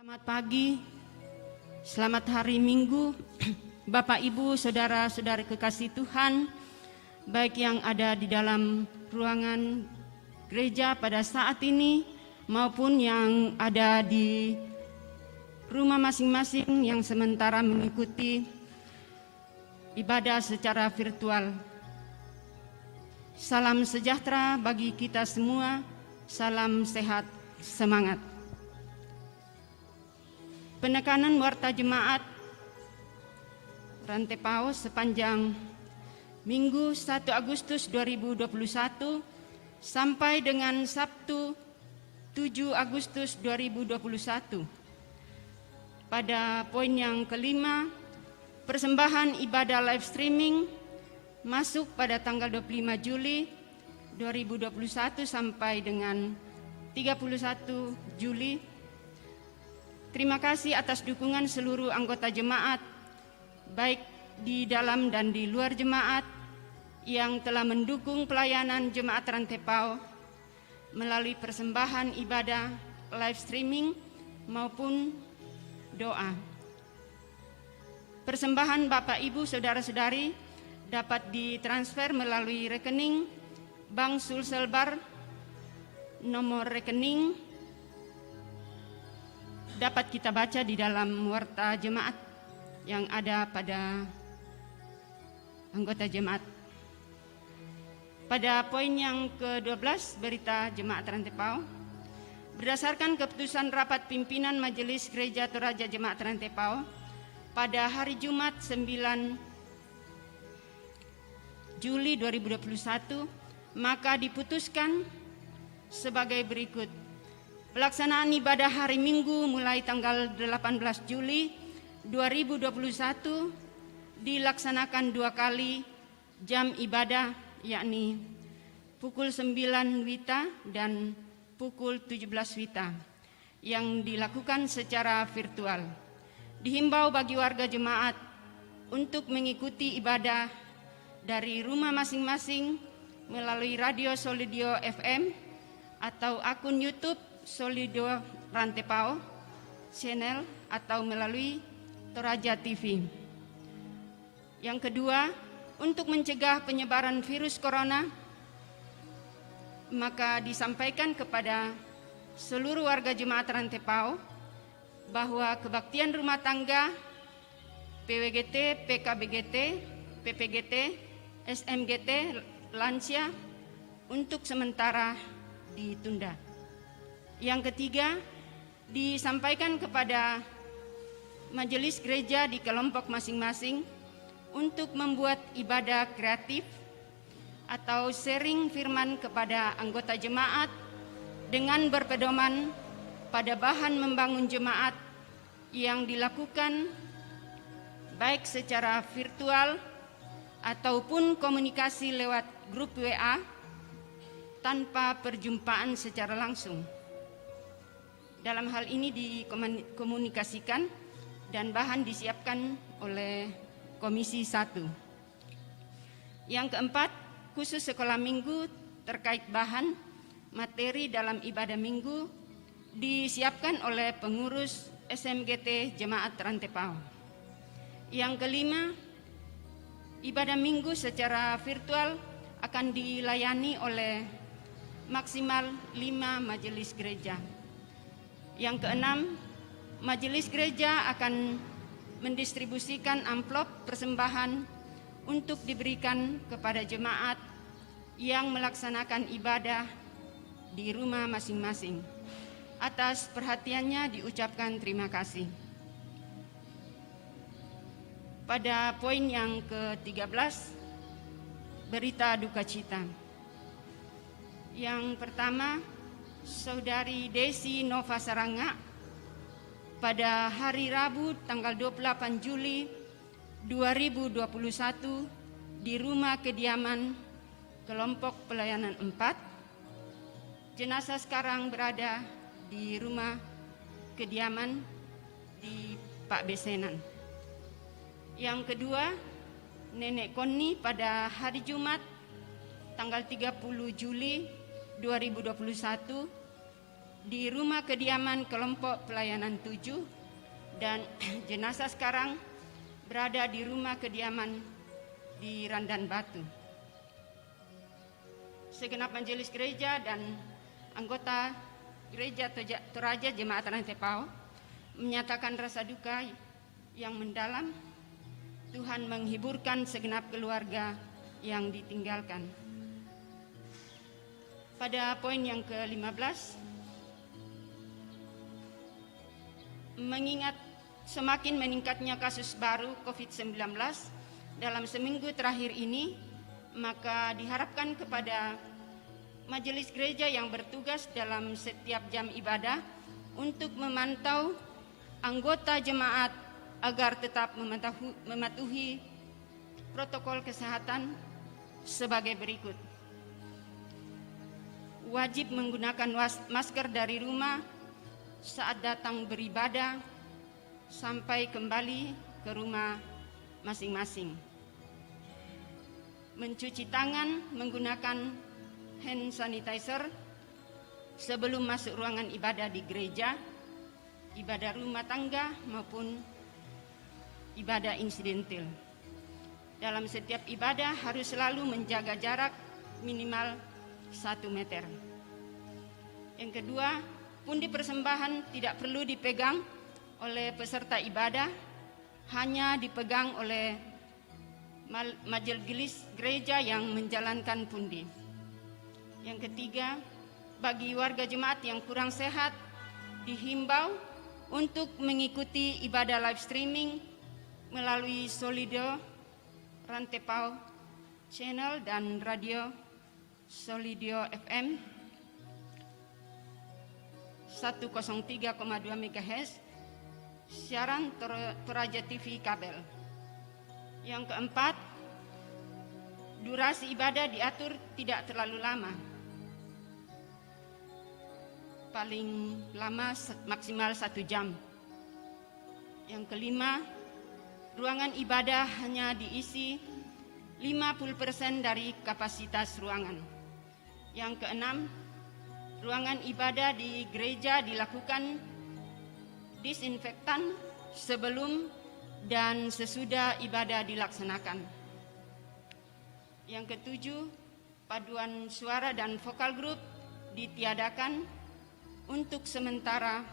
Selamat pagi, selamat hari Minggu, Bapak Ibu, saudara-saudari kekasih Tuhan, baik yang ada di dalam ruangan gereja pada saat ini maupun yang ada di rumah masing-masing yang sementara mengikuti ibadah secara virtual. Salam sejahtera bagi kita semua, salam sehat, semangat. Penekanan warta jemaat Rantai Paus sepanjang Minggu 1 Agustus 2021 sampai dengan Sabtu 7 Agustus 2021. Pada poin yang kelima, persembahan ibadah live streaming masuk pada tanggal 25 Juli 2021 sampai dengan 31 Juli. Terima kasih atas dukungan seluruh anggota jemaat, baik di dalam dan di luar jemaat, yang telah mendukung pelayanan jemaat Rantai Paus melalui persembahan ibadah live streaming maupun doa. Persembahan Bapak Ibu saudara-saudari dapat ditransfer melalui rekening Bank Sulselbar, nomor rekening dapat kita baca di dalam warta jemaat yang ada pada anggota jemaat. Pada poin yang ke-12, berita jemaat Rantai Paus, berdasarkan keputusan rapat pimpinan Majelis Gereja Toraja Jemaat Rantai Paus pada hari Jumat 9 Juli 2021, maka diputuskan sebagai berikut. Pelaksanaan ibadah hari Minggu mulai tanggal 18 Juli 2021 dilaksanakan 2 kali jam ibadah, yakni pukul 9 WITA dan pukul 17 WITA, yang dilakukan secara virtual. Dihimbau bagi warga jemaat untuk mengikuti ibadah dari rumah masing-masing melalui radio Solidio FM atau akun YouTube Solidio Rantai Paus channel atau melalui Toraja TV. Yang kedua, untuk mencegah penyebaran virus corona, maka disampaikan kepada seluruh warga jemaat Rantai Paus bahwa kebaktian rumah tangga, PWGT, PKBGT, PPGT, SMGT, lansia untuk sementara ditunda. Yang ketiga, disampaikan kepada majelis gereja di kelompok masing-masing untuk membuat ibadah kreatif atau sharing firman kepada anggota jemaat dengan berpedoman pada bahan membangun jemaat yang dilakukan baik secara virtual ataupun komunikasi lewat grup WA tanpa perjumpaan secara langsung. Dalam hal ini dikomunikasikan dan bahan disiapkan oleh Komisi 1. Yang keempat, khusus sekolah minggu terkait bahan materi dalam ibadah minggu disiapkan oleh pengurus SMGT Jemaat Rantai Paus. Yang kelima, ibadah minggu secara virtual akan dilayani oleh maksimal 5 majelis gereja. Yang keenam, majelis gereja akan mendistribusikan amplop persembahan untuk diberikan kepada jemaat yang melaksanakan ibadah di rumah masing-masing. Atas perhatiannya diucapkan terima kasih. Pada poin yang ke-13, berita duka cita. Yang pertama, Saudari Desi Nova Saranga pada hari Rabu tanggal 28 Juli 2021 di rumah kediaman kelompok pelayanan 4. Jenazah sekarang berada di rumah kediaman di Pak Besenan. Yang kedua, Nenek Koni pada hari Jumat tanggal 30 Juli 2021 di rumah kediaman kelompok pelayanan 7 dan jenazah sekarang berada di rumah kediaman di Randan Batu. Segenap majelis gereja dan anggota Gereja Toraja Jemaat Rantepao menyatakan rasa duka yang mendalam. Tuhan menghiburkan segenap keluarga yang ditinggalkan. Pada poin yang ke-15, mengingat semakin meningkatnya kasus baru COVID-19 dalam seminggu terakhir ini, maka diharapkan kepada majelis gereja yang bertugas dalam setiap jam ibadah untuk memantau anggota jemaat agar tetap mematuhi protokol kesehatan sebagai berikut. Wajib menggunakan masker dari rumah saat datang beribadah sampai kembali ke rumah masing-masing. Mencuci tangan menggunakan hand sanitizer sebelum masuk ruangan ibadah di gereja, ibadah rumah tangga maupun ibadah insidental. Dalam setiap ibadah harus selalu menjaga jarak minimal 1 meter. Yang kedua, pundi persembahan tidak perlu dipegang oleh peserta ibadah, hanya dipegang oleh majelis gereja yang menjalankan pundi. Yang ketiga, bagi warga jemaat yang kurang sehat dihimbau untuk mengikuti ibadah live streaming melalui Solido Rantepao Channel dan radio Solido FM 103,2 MHz siaran Toraja TV kabel. Yang keempat, durasi ibadah diatur tidak terlalu lama, paling lama maksimal 1 jam. Yang kelima, ruangan ibadah hanya diisi 50% dari kapasitas ruangan. Yang keenam, ruangan ibadah di gereja dilakukan disinfektan sebelum dan sesudah ibadah dilaksanakan. Yang ketujuh, paduan suara dan vokal group ditiadakan untuk sementara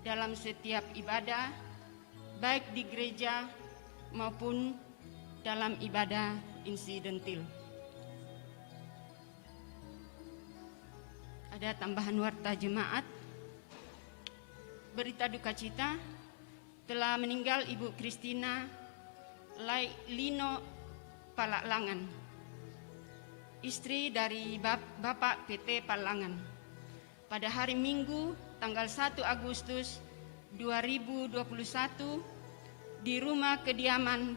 dalam setiap ibadah, baik di gereja maupun dalam ibadah insidental. Ada tambahan warta jemaat. Berita duka cita, telah meninggal Ibu Kristina Lino Palangan, istri dari Bapak PT Palangan, pada hari Minggu tanggal 1 Agustus 2021 di rumah kediaman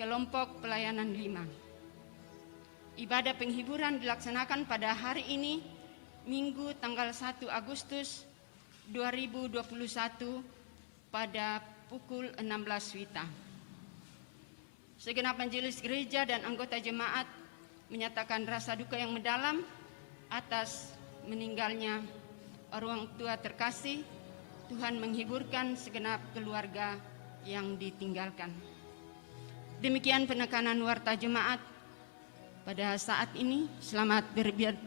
kelompok pelayanan 5. Ibadah penghiburan dilaksanakan pada hari ini, Minggu tanggal 1 Agustus 2021 pada pukul 16 WITA. Segenap majelis gereja dan anggota jemaat menyatakan rasa duka yang mendalam atas meninggalnya orang tua terkasih. Tuhan menghiburkan segenap keluarga yang ditinggalkan. Demikian penekanan warta jemaat pada saat ini. Selamat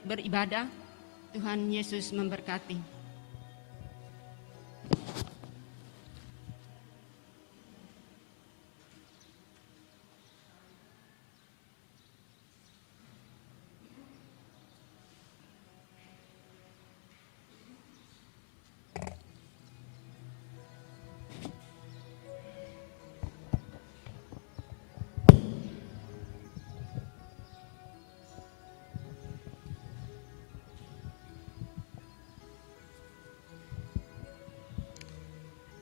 beribadah. Tuhan Yesus memberkati.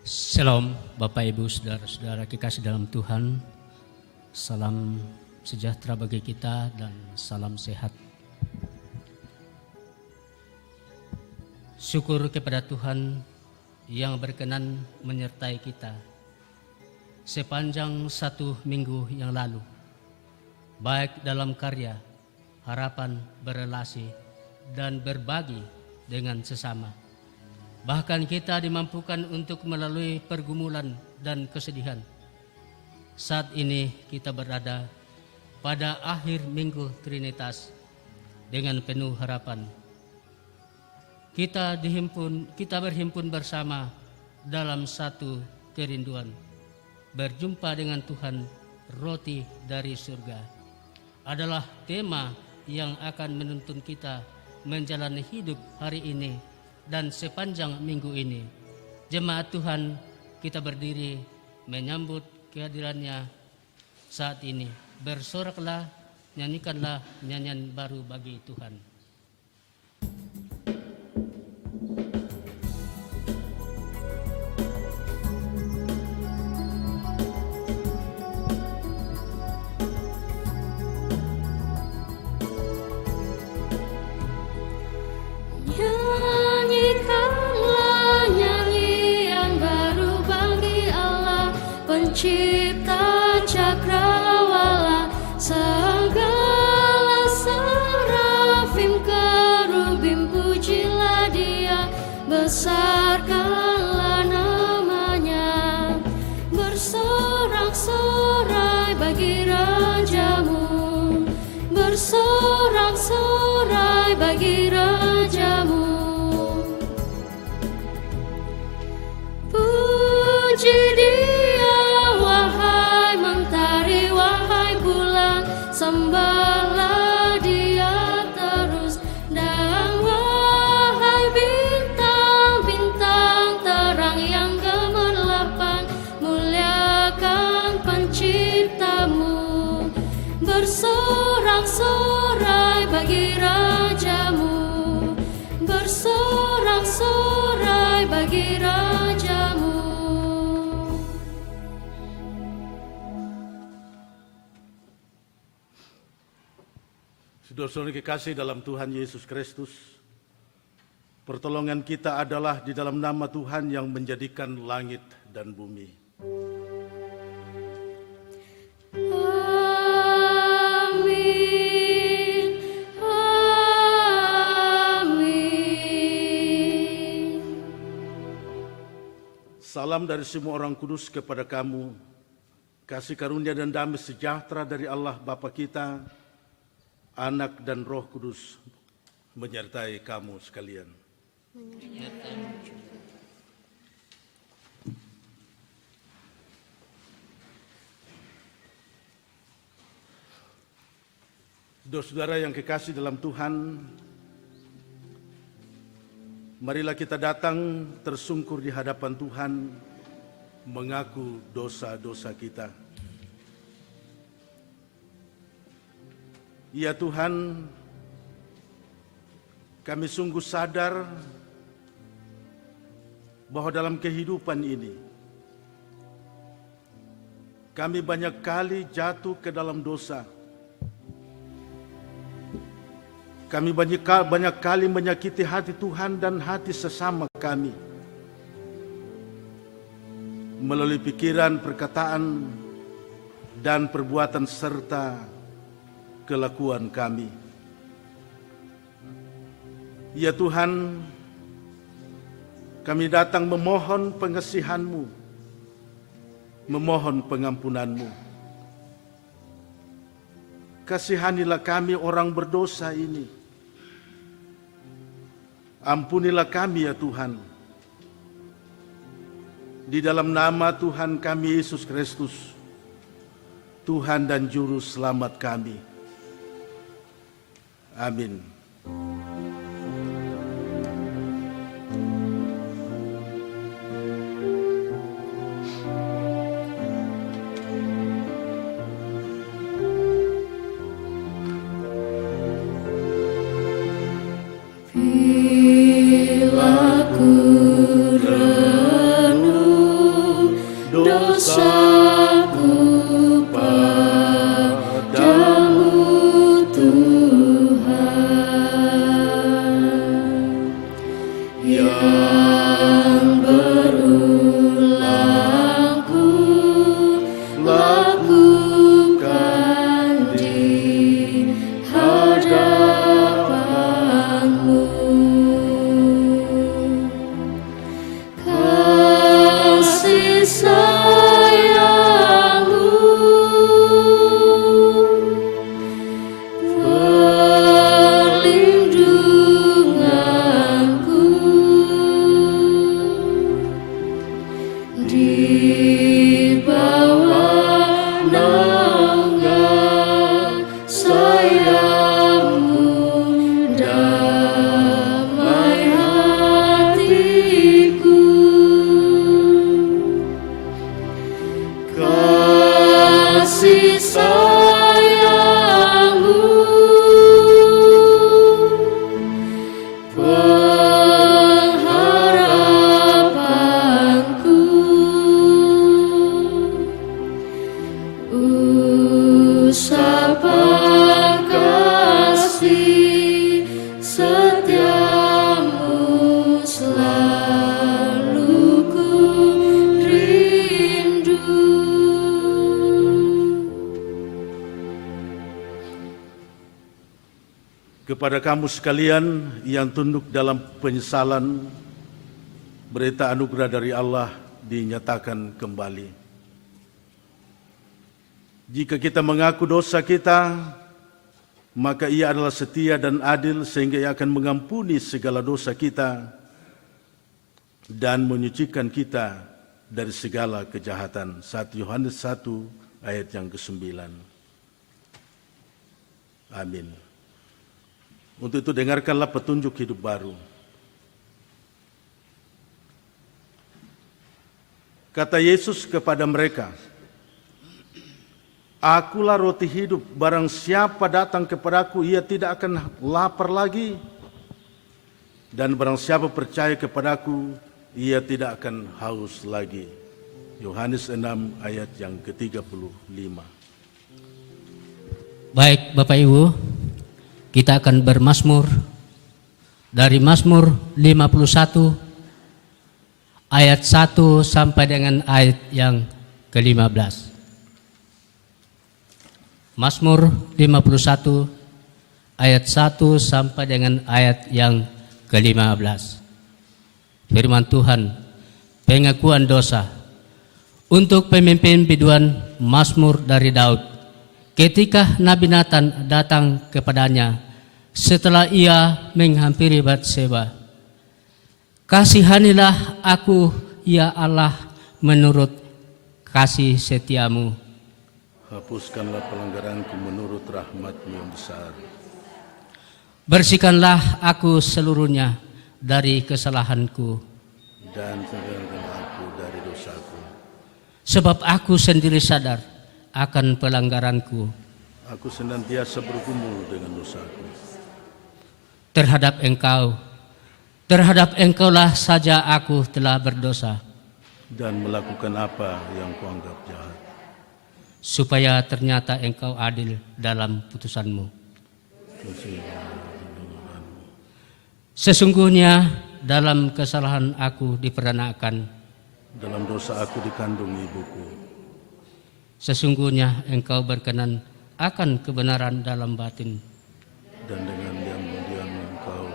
Shalom Bapak Ibu Saudara-saudara kekasih dalam Tuhan. Salam sejahtera bagi kita dan salam sehat. Syukur kepada Tuhan yang berkenan menyertai kita sepanjang 1 minggu yang lalu, baik dalam karya, harapan, berelasi, dan berbagi dengan sesama. Bahkan kita dimampukan untuk melalui pergumulan dan kesedihan. Saat ini kita berada pada akhir Minggu Trinitas dengan penuh harapan. Kita berhimpun bersama dalam satu kerinduan, berjumpa dengan Tuhan. Roti dari surga adalah tema yang akan menuntun kita menjalani hidup hari ini dan sepanjang minggu ini. Jemaat Tuhan, kita berdiri menyambut kehadirannya saat ini. Bersoraklah, nyanyikanlah nyanyian baru bagi Tuhan. Pencipta cakrawala, segala serafim kerubim, pujilah Dia, besarkanlah namanya. Bersorak-sorai bagi Rajamu, bersorak-sorai bagi Rajamu. Puji Dia, sembahlah Dia terus, dan wahai bintang-bintang terang yang gemerlapan, muliakan Penciptamu. Bersorak-sorai bagi Rajamu, bersorak-sorai bagi Rajamu. Saudara-saudara kekasih dalam Tuhan Yesus Kristus, pertolongan kita adalah di dalam nama Tuhan yang menjadikan langit dan bumi. Amin, amin. Salam dari semua orang kudus kepada kamu, kasih karunia dan damai sejahtera dari Allah Bapa kita, Anak dan Roh Kudus menyertai kamu sekalian. Saudara-saudara yang kekasih dalam Tuhan, marilah kita datang tersungkur di hadapan Tuhan, mengaku dosa-dosa kita. Ya Tuhan, kami sungguh sadar bahwa dalam kehidupan ini kami banyak kali jatuh ke dalam dosa. Kami banyak kali menyakiti hati Tuhan dan hati sesama kami melalui pikiran, perkataan, dan perbuatan serta kelakuan kami. Ya Tuhan, kami datang memohon pengasihan-Mu, memohon pengampunan-Mu. Kasihanilah kami orang berdosa ini. Ampunilah kami ya Tuhan. Di dalam nama Tuhan kami Yesus Kristus, Tuhan dan Juru Selamat kami. Amin. Bila ku renung dosaku padamu Tuhan, kasih sayangmu, pengharapanku, usapan kasih setiamu selalu ku rindu. Kepada kamu sekalian yang tunduk dalam penyesalan, berita anugerah dari Allah dinyatakan kembali. Jika kita mengaku dosa kita, maka Ia adalah setia dan adil sehingga Ia akan mengampuni segala dosa kita dan menyucikan kita dari segala kejahatan. 1 Yohanes 1 ayat yang ke-9. Amin. Untuk itu dengarkanlah petunjuk hidup baru. Kata Yesus kepada mereka, Akulah roti hidup, barang siapa datang kepadaku, ia tidak akan lapar lagi. Dan barang siapa percaya kepadaku, ia tidak akan haus lagi. Yohanes 6 ayat yang ke-35. Baik Bapak Ibu, kita akan bermazmur dari Mazmur 51 ayat 1 sampai dengan ayat yang ke-15. Mazmur 51 ayat 1 sampai dengan ayat yang ke-15. Firman Tuhan, pengakuan dosa. Untuk pemimpin biduan Mazmur dari Daud. Ketika Nabi Nathan datang kepadanya setelah ia menghampiri Batseba, kasihanilah aku ya Allah menurut kasih setiamu. Hapuskanlah pelanggaranku menurut rahmat-Mu yang besar. Bersihkanlah aku seluruhnya dari kesalahanku. Dan selamatkanlah aku dari dosaku. Sebab aku sendiri sadar akan pelanggaranku. Aku senantiasa bergumul dengan dosaku. Terhadap engkaulah saja aku telah berdosa. Dan melakukan apa yang kuanggap jahat. Supaya ternyata engkau adil dalam putusanmu. Sesungguhnya dalam kesalahan aku diperanakan. Dalam dosa aku dikandung ibuku. Sesungguhnya engkau berkenan akan kebenaran dalam batin. Dan dengan diam-diam engkau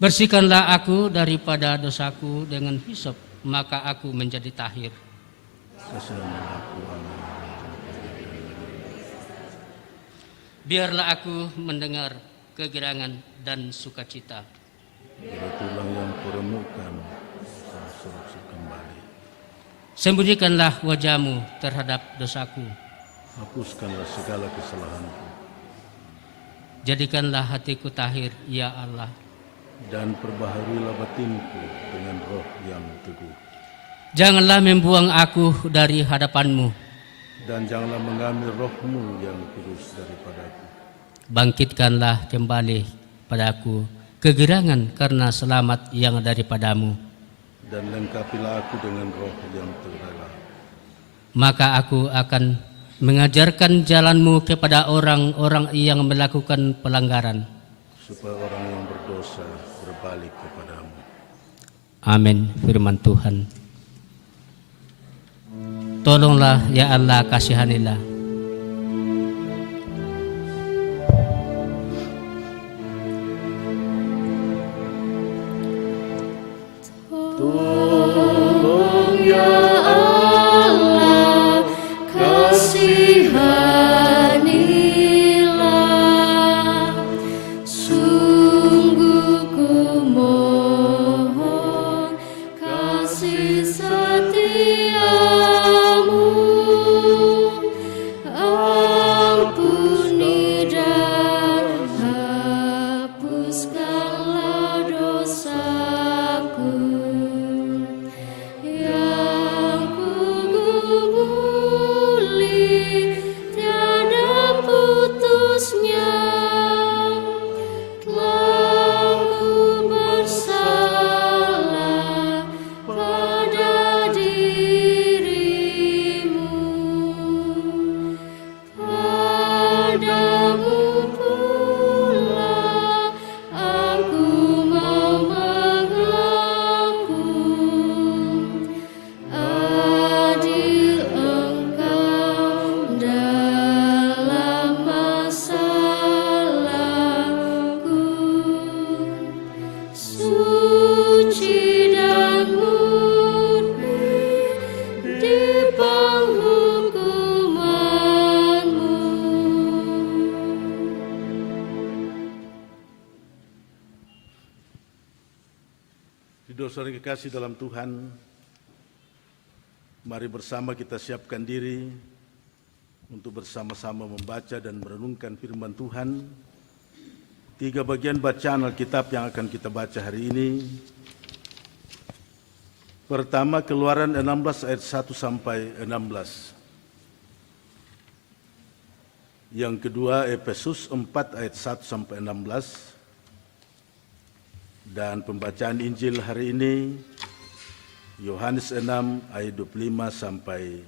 Bersihkanlah aku daripada dosaku dengan hisop, maka aku menjadi tahir. Biarlah aku mendengar kegirangan dan sukacita. Bila tulang yang kuremukkan tersuruh kembali. Sembunyikanlah wajahmu terhadap dosaku. Hapuskanlah segala kesalahanku. Jadikanlah hatiku tahir, ya Allah. Dan perbaharuilah batinku dengan roh yang teguh. Janganlah membuang aku dari hadapanmu. Dan janganlah mengambil roh-Mu yang kudus daripadaku. Bangkitkanlah kembali padaku kegirangan karena selamat yang daripadamu. Dan lengkapilah aku dengan roh yang terrela. Maka aku akan mengajarkan jalanmu kepada orang-orang yang melakukan pelanggaran. Supaya orang yang berdosa berbalik kepadamu. Amin. Firman Tuhan. Tolonglah ya Allah, kasihanilah. Tolong ya Allah, kasihanilah. Sungguh ku mohon kasih setiamu, Saudara-saudara kekasih dalam Tuhan, mari bersama kita siapkan diri untuk bersama-sama membaca dan merenungkan firman Tuhan. 3 bagian bacaan Alkitab yang akan kita baca hari ini. Pertama, Keluaran 16 ayat 1 sampai 16. Yang kedua, Efesus 4 ayat 1 sampai 16. Dan pembacaan Injil hari ini, Yohanes 6 ayat 25 sampai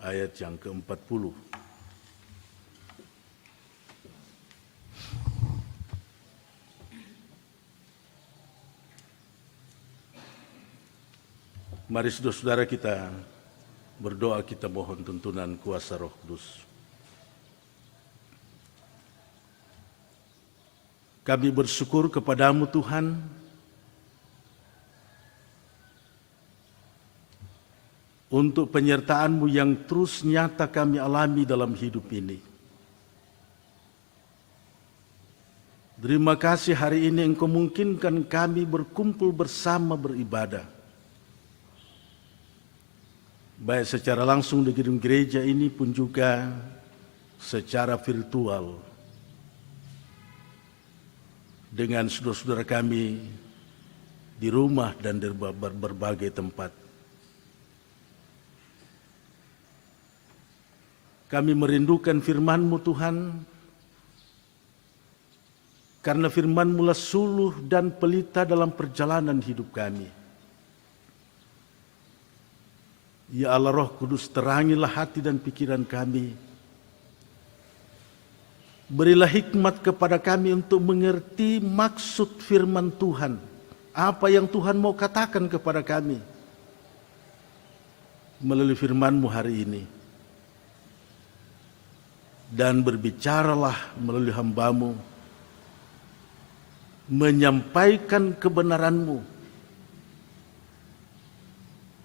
ayat yang ke-40. Mari saudara-saudara kita berdoa, kita mohon tuntunan kuasa Roh Kudus. Kami bersyukur kepadamu Tuhan, untuk penyertaan-Mu yang terus nyata kami alami dalam hidup ini. Terima kasih hari ini Engkau mungkinkan kami berkumpul bersama beribadah. Baik secara langsung di gedung gereja ini pun juga secara virtual. Dengan saudara-saudara kami di rumah dan di berbagai tempat. Kami merindukan firman-Mu Tuhan, karena firman-Mu lah suluh dan pelita dalam perjalanan hidup kami. Ya Allah Roh Kudus, terangilah hati dan pikiran kami. Berilah hikmat kepada kami untuk mengerti maksud firman Tuhan. Apa yang Tuhan mau katakan kepada kami melalui firman-Mu hari ini. Dan berbicaralah melalui hamba-Mu, menyampaikan kebenaran-Mu.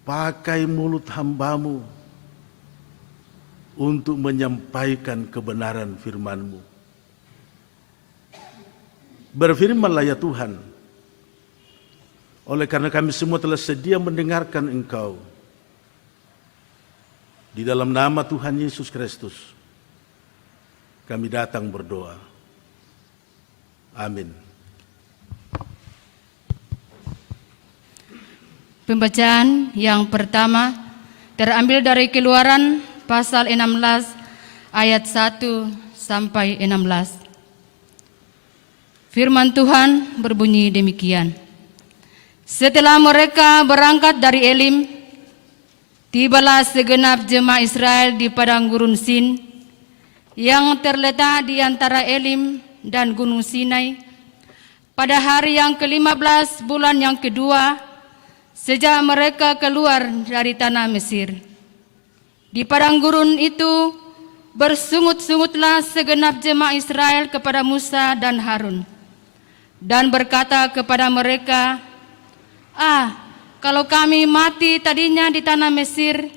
Pakai mulut hamba-Mu untuk menyampaikan kebenaran firman-Mu. Berfirmanlah ya Tuhan, oleh karena kami semua telah sedia mendengarkan Engkau. Di dalam nama Tuhan Yesus Kristus, kami datang berdoa. Amin. Pembacaan yang pertama terambil dari Keluaran pasal 16 ayat 1 sampai 16. Firman Tuhan berbunyi demikian. Setelah mereka berangkat dari Elim, tibalah segenap jemaah Israel di padang gurun Sin yang terletak di antara Elim dan Gunung Sinai pada hari yang ke-15 bulan yang kedua sejak mereka keluar dari tanah Mesir. Di padang gurun itu bersungut-sungutlah segenap jemaah Israel kepada Musa dan Harun dan berkata kepada mereka, kalau kami mati tadinya di tanah Mesir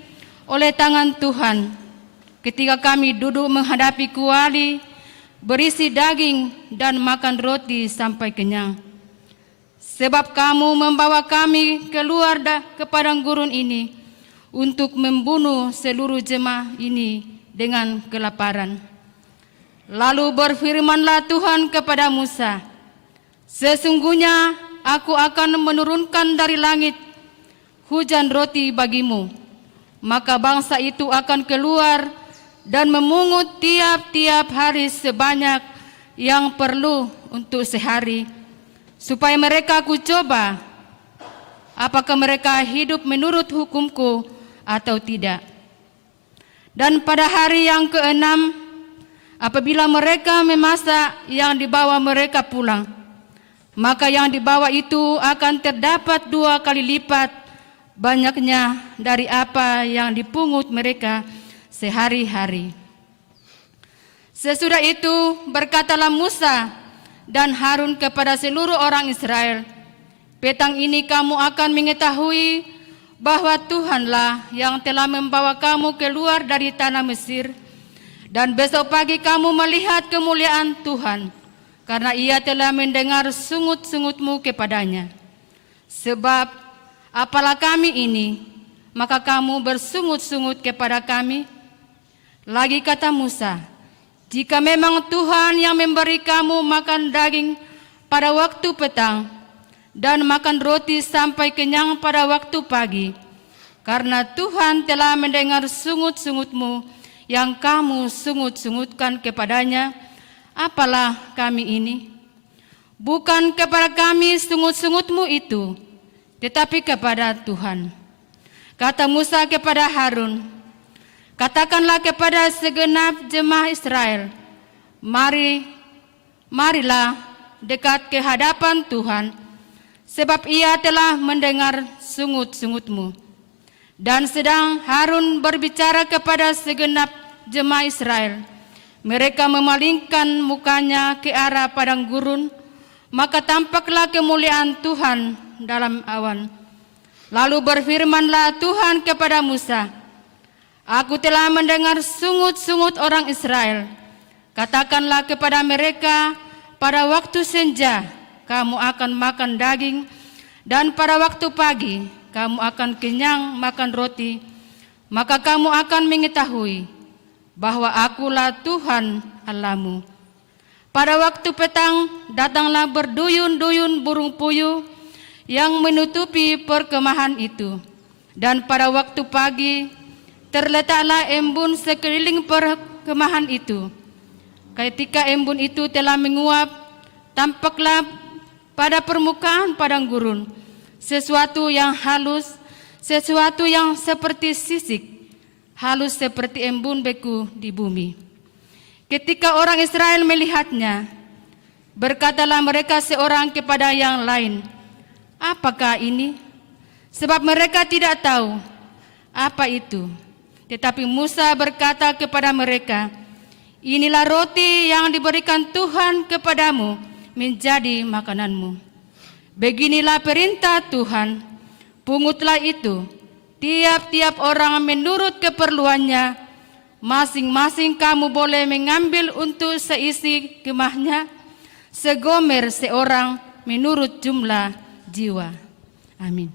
oleh tangan Tuhan, ketika kami duduk menghadapi kuali berisi daging dan makan roti sampai kenyang. Sebab kamu membawa kami keluar ke padang gurun ini untuk membunuh seluruh jemaah ini dengan kelaparan. Lalu berfirmanlah Tuhan kepada Musa, sesungguhnya aku akan menurunkan dari langit hujan roti bagimu, maka bangsa itu akan keluar dan memungut tiap-tiap hari sebanyak yang perlu untuk sehari, supaya mereka kucoba apakah mereka hidup menurut hukumku atau tidak. Dan pada hari yang ke-6, apabila mereka memasak yang dibawa mereka pulang, maka yang dibawa itu akan terdapat 2 kali lipat banyaknya dari apa yang dipungut mereka sehari-hari. Sesudah itu berkatalah Musa dan Harun kepada seluruh orang Israel, petang ini kamu akan mengetahui bahwa Tuhanlah yang telah membawa kamu keluar dari tanah Mesir, dan besok pagi kamu melihat kemuliaan Tuhan, karena ia telah mendengar sungut-sungutmu kepadanya. Sebab apalah kami ini, maka kamu bersungut-sungut kepada kami. Lagi kata Musa, jika memang Tuhan yang memberi kamu makan daging pada waktu petang dan makan roti sampai kenyang pada waktu pagi, karena Tuhan telah mendengar sungut-sungutmu yang kamu sungut-sungutkan kepadanya, apalah kami ini? Bukan kepada kami sungut-sungutmu itu, tetapi kepada Tuhan. Kata Musa kepada Harun, katakanlah kepada segenap jemaah Israel, marilah dekat ke hadapan Tuhan, sebab Ia telah mendengar sungut-sungutmu. Dan sedang Harun berbicara kepada segenap jemaah Israel, mereka memalingkan mukanya ke arah padang gurun, maka tampaklah kemuliaan Tuhan dalam awan. Lalu berfirmanlah Tuhan kepada Musa, Aku telah mendengar sungut-sungut orang Israel. Katakanlah kepada mereka, pada waktu senja kamu akan makan daging, dan pada waktu pagi kamu akan kenyang makan roti. Maka kamu akan mengetahui bahwa Akulah Tuhan Allahmu. Pada waktu petang datanglah berduyun-duyun burung puyuh yang menutupi perkemahan itu. Dan pada waktu pagi terletaklah embun sekeliling perkemahan itu. Ketika embun itu telah menguap, tampaklah pada permukaan padang gurun sesuatu yang halus, sesuatu yang seperti sisik, halus seperti embun beku di bumi. Ketika orang Israel melihatnya, berkatalah mereka seorang kepada yang lain, apakah ini? Sebab mereka tidak tahu apa itu. Tetapi Musa berkata kepada mereka, inilah roti yang diberikan Tuhan kepadamu menjadi makananmu. Beginilah perintah Tuhan, pungutlah itu, tiap-tiap orang menurut keperluannya. Masing-masing kamu boleh mengambil untuk seisi kemahnya, segomer seorang menurut jumlah jiwa. Amin.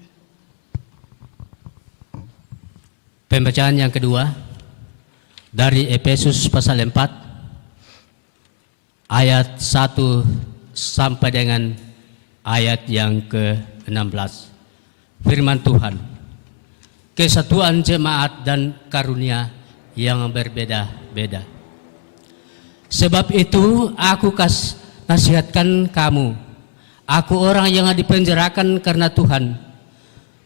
Pembacaan yang kedua dari Efesus pasal 4 ayat 1 sampai dengan ayat yang ke-16. Firman Tuhan, kesatuan jemaat dan karunia yang berbeda-beda. Sebab itu aku nasihatkan kamu, aku orang yang dipenjarakan karena Tuhan,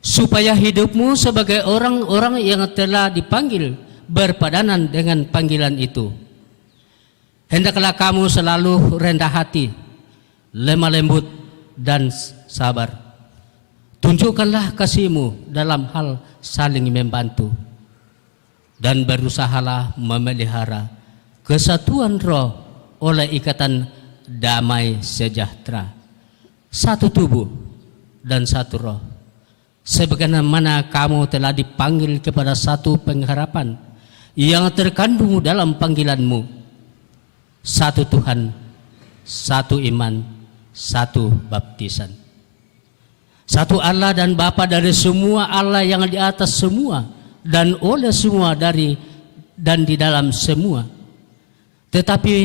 supaya hidupmu sebagai orang-orang yang telah dipanggil berpadanan dengan panggilan itu. Hendaklah kamu selalu rendah hati, lemah lembut dan sabar. Tunjukkanlah kasihmu dalam hal saling membantu, dan berusahalah memelihara kesatuan roh oleh ikatan damai sejahtera. Satu tubuh dan satu roh, sebagaimana kamu telah dipanggil kepada satu pengharapan yang terkandung dalam panggilanmu. Satu Tuhan, satu iman, satu baptisan. Satu Allah dan Bapa dari semua Allah yang di atas semua dan oleh semua dari dan di dalam semua. Tetapi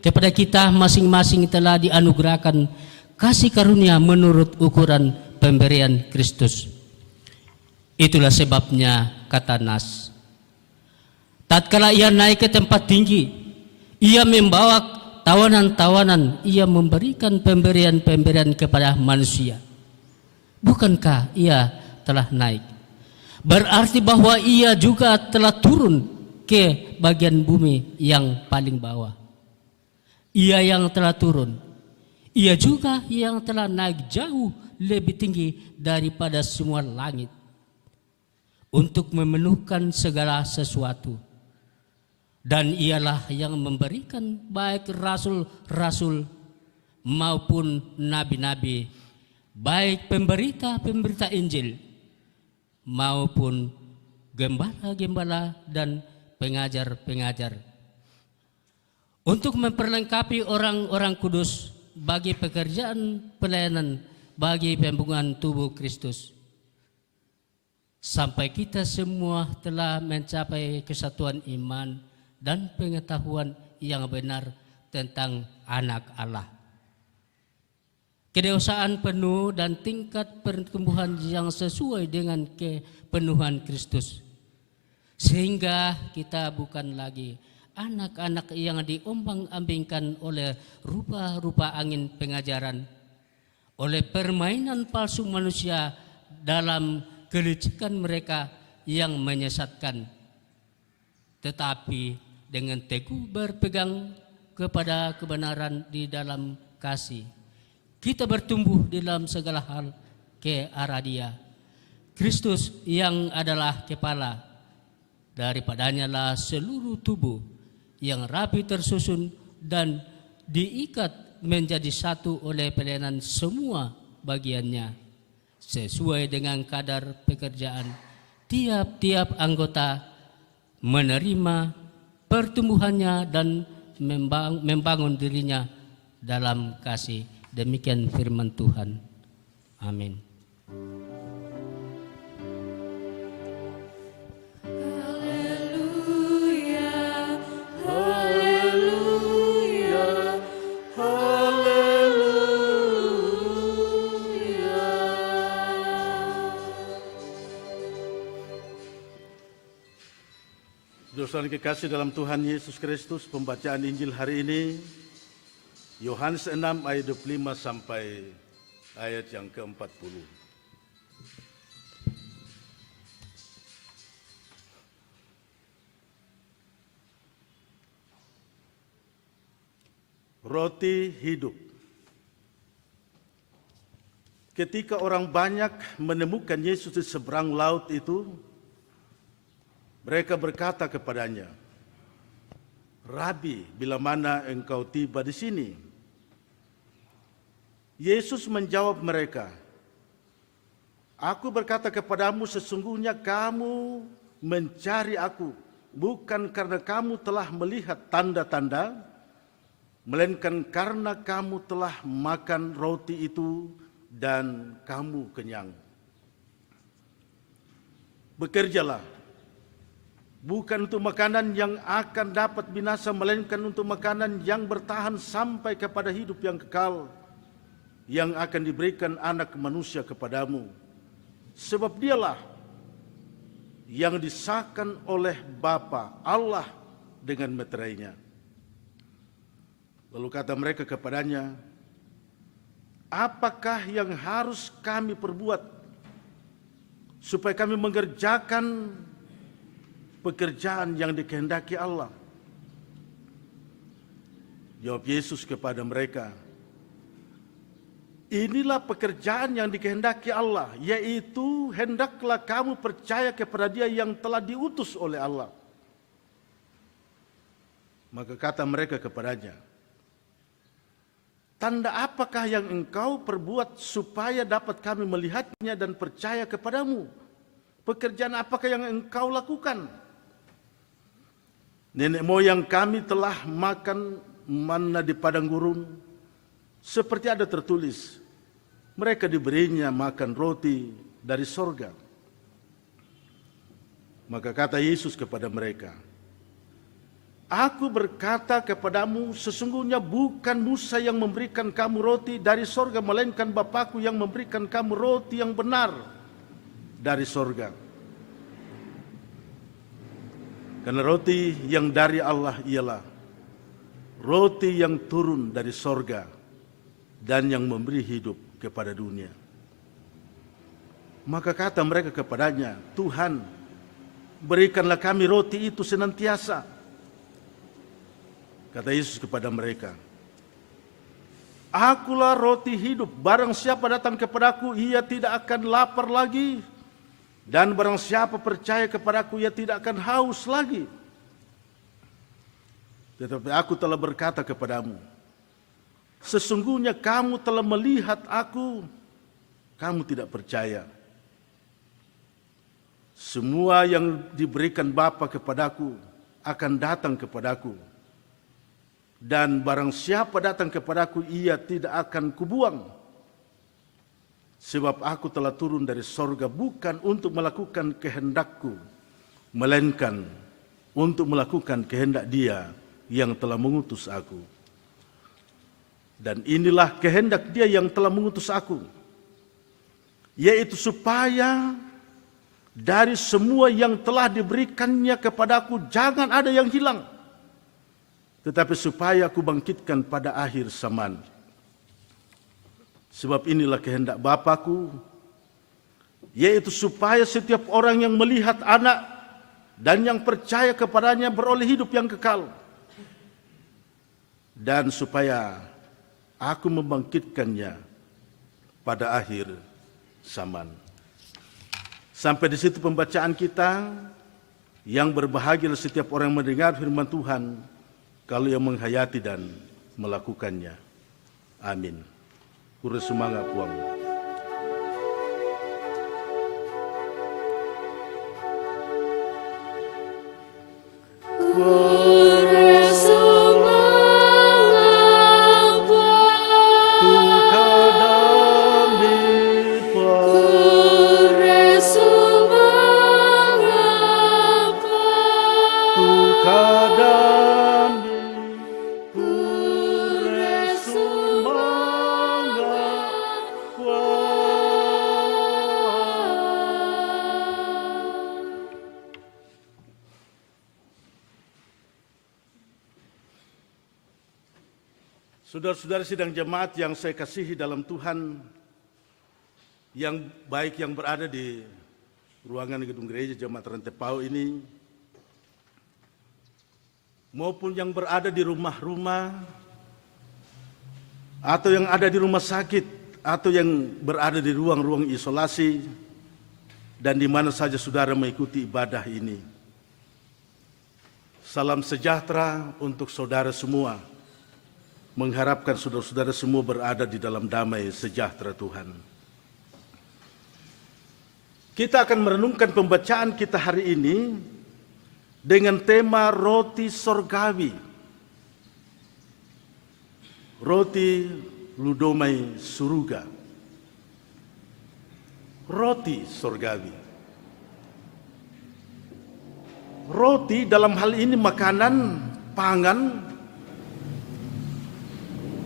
kepada kita masing-masing telah dianugerahkan kasih karunia menurut ukuran pemberian Kristus. Itulah sebabnya kata Nas, tatkala ia naik ke tempat tinggi, ia membawa tawanan-tawanan, ia memberikan pemberian-pemberian kepada manusia. Bukankah ia telah naik? Berarti bahwa ia juga telah turun ke bagian bumi yang paling bawah. Ia yang telah turun, ia juga yang telah naik jauh lebih tinggi daripada semua langit, untuk memenuhkan segala sesuatu. Dan ialah yang memberikan baik rasul-rasul maupun nabi-nabi, baik pemberita-pemberita Injil maupun gembala-gembala dan pengajar-pengajar, untuk memperlengkapi orang-orang kudus bagi pekerjaan pelayanan bagi pembungan tubuh Kristus. Sampai kita semua telah mencapai kesatuan iman dan pengetahuan yang benar tentang Anak Allah. Kedewasaan penuh dan tingkat pertumbuhan yang sesuai dengan kepenuhan Kristus. Sehingga kita bukan lagi anak-anak yang diombang-ambingkan oleh rupa-rupa angin pengajaran, oleh permainan palsu manusia dalam kelicikan mereka yang menyesatkan, tetapi dengan teguh berpegang kepada kebenaran di dalam kasih, kita bertumbuh dalam segala hal ke arah Dia, Kristus yang adalah kepala. Daripadanya lah seluruh tubuh yang rapi tersusun dan diikat menjadi satu oleh pelayanan semua bagiannya, sesuai dengan kadar pekerjaan tiap-tiap anggota, menerima pertumbuhannya dan membangun dirinya dalam kasih. Demikian firman Tuhan. Amin. Saudara kekasih dalam Tuhan Yesus Kristus, pembacaan Injil hari ini Yohanes 6 ayat 25 sampai ayat yang ke-40. Roti hidup. Ketika orang banyak menemukan Yesus di seberang laut itu, mereka berkata kepadanya, "Rabi, bila mana engkau tiba di sini?" Yesus menjawab mereka, "Aku berkata kepadamu, sesungguhnya kamu mencari aku, bukan karena kamu telah melihat tanda-tanda, melainkan karena kamu telah makan roti itu dan kamu kenyang. Bekerjalah, bukan untuk makanan yang akan dapat binasa, melainkan untuk makanan yang bertahan sampai kepada hidup yang kekal, yang akan diberikan Anak Manusia kepadamu. Sebab Dialah yang disahkan oleh Bapa Allah dengan meterainya." Lalu kata mereka kepadanya, "Apakah yang harus kami perbuat supaya kami mengerjakan pekerjaan yang dikehendaki Allah?" Jawab Yesus kepada mereka, "Inilah pekerjaan yang dikehendaki Allah, yaitu hendaklah kamu percaya kepada Dia yang telah diutus oleh Allah." Maka kata mereka kepadanya, "Tanda apakah yang engkau perbuat supaya dapat kami melihatnya dan percaya kepadamu? Pekerjaan apakah yang engkau lakukan? Nenek moyang kami telah makan manna di padang gurun, seperti ada tertulis, mereka diberinya makan roti dari sorga." Maka kata Yesus kepada mereka, "Aku berkata kepadamu, sesungguhnya bukan Musa yang memberikan kamu roti dari sorga, melainkan Bapakku yang memberikan kamu roti yang benar dari sorga. Karena roti yang dari Allah ialah roti yang turun dari sorga dan yang memberi hidup kepada dunia." Maka kata mereka kepadanya, "Tuhan, berikanlah kami roti itu senantiasa." Kata Yesus kepada mereka, "Akulah roti hidup, barang siapa datang kepadaku, ia tidak akan lapar lagi, dan barang siapa percaya kepadaku, ia tidak akan haus lagi. Tetapi aku telah berkata kepadamu, sesungguhnya kamu telah melihat aku, kamu tidak percaya. Semua yang diberikan Bapa kepadaku akan datang kepadaku, dan barang siapa datang kepadaku, ia tidak akan kubuang. Sebab aku telah turun dari sorga bukan untuk melakukan kehendakku, melainkan untuk melakukan kehendak Dia yang telah mengutus aku. Dan inilah kehendak Dia yang telah mengutus aku, yaitu supaya dari semua yang telah diberikannya kepadaku jangan ada yang hilang, tetapi supaya aku bangkitkan pada akhir zaman. Sebab inilah kehendak Bapa-Ku, yaitu supaya setiap orang yang melihat Anak dan yang percaya kepadanya beroleh hidup yang kekal, dan supaya aku membangkitkannya pada akhir zaman. Sampai di situ pembacaan kita. Yang berbahagia setiap orang yang mendengar firman Tuhan, kalau yang menghayati dan melakukannya. Amin. Kure semangat Puang. Saudara-saudara sidang jemaat yang saya kasihi dalam Tuhan, yang baik yang berada di ruangan gedung gereja Jemaat Rantepao ini, maupun yang berada di rumah-rumah, atau yang ada di rumah sakit, atau yang berada di ruang-ruang isolasi, dan di mana saja saudara mengikuti ibadah ini. Salam sejahtera untuk saudara semua. Mengharapkan saudara-saudara semua berada di dalam damai sejahtera Tuhan. Kita akan merenungkan pembacaan kita hari ini dengan tema roti sorgawi. Roti ludomai suruga. Roti sorgawi. Roti dalam hal ini makanan, pangan,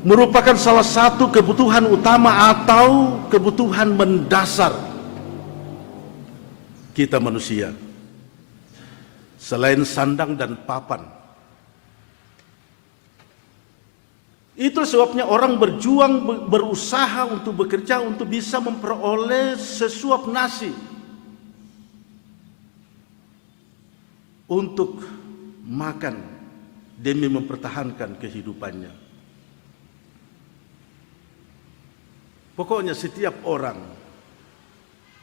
merupakan salah satu kebutuhan utama atau kebutuhan mendasar kita manusia, selain sandang dan papan. Itu sebabnya orang berjuang, berusaha untuk bekerja untuk bisa memperoleh sesuap nasi untuk makan demi mempertahankan kehidupannya. Pokoknya setiap orang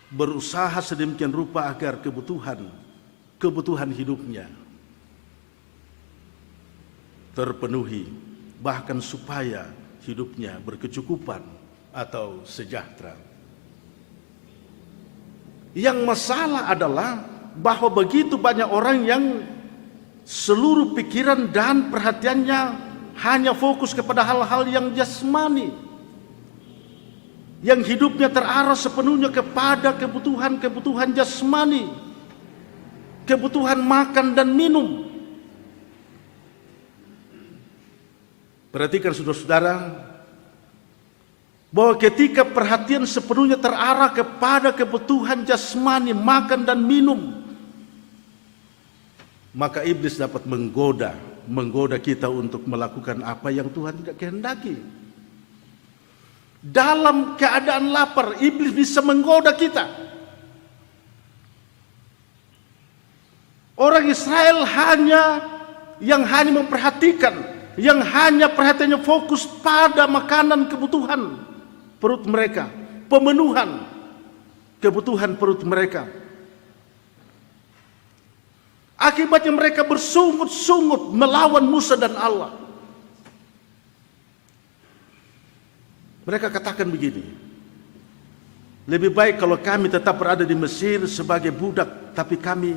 berusaha sedemikian rupa agar kebutuhan hidupnya terpenuhi, bahkan supaya hidupnya berkecukupan atau sejahtera. Yang masalah adalah bahwa begitu banyak orang yang seluruh pikiran dan perhatiannya hanya fokus kepada hal-hal yang jasmani, yang hidupnya terarah sepenuhnya kepada kebutuhan jasmani, kebutuhan makan dan minum. Perhatikan saudara-saudara, bahwa ketika perhatian sepenuhnya terarah kepada kebutuhan jasmani, makan dan minum, maka iblis dapat menggoda kita untuk melakukan apa yang Tuhan tidak kehendaki. Dalam keadaan lapar, iblis bisa menggoda kita. Orang Israel hanya memperhatikan, yang hanya perhatiannya fokus pada makanan kebutuhan perut mereka, pemenuhan kebutuhan perut mereka. Akibatnya mereka bersungut-sungut melawan Musa dan Allah. Mereka katakan begini, lebih baik kalau kami tetap berada di Mesir sebagai budak, tapi kami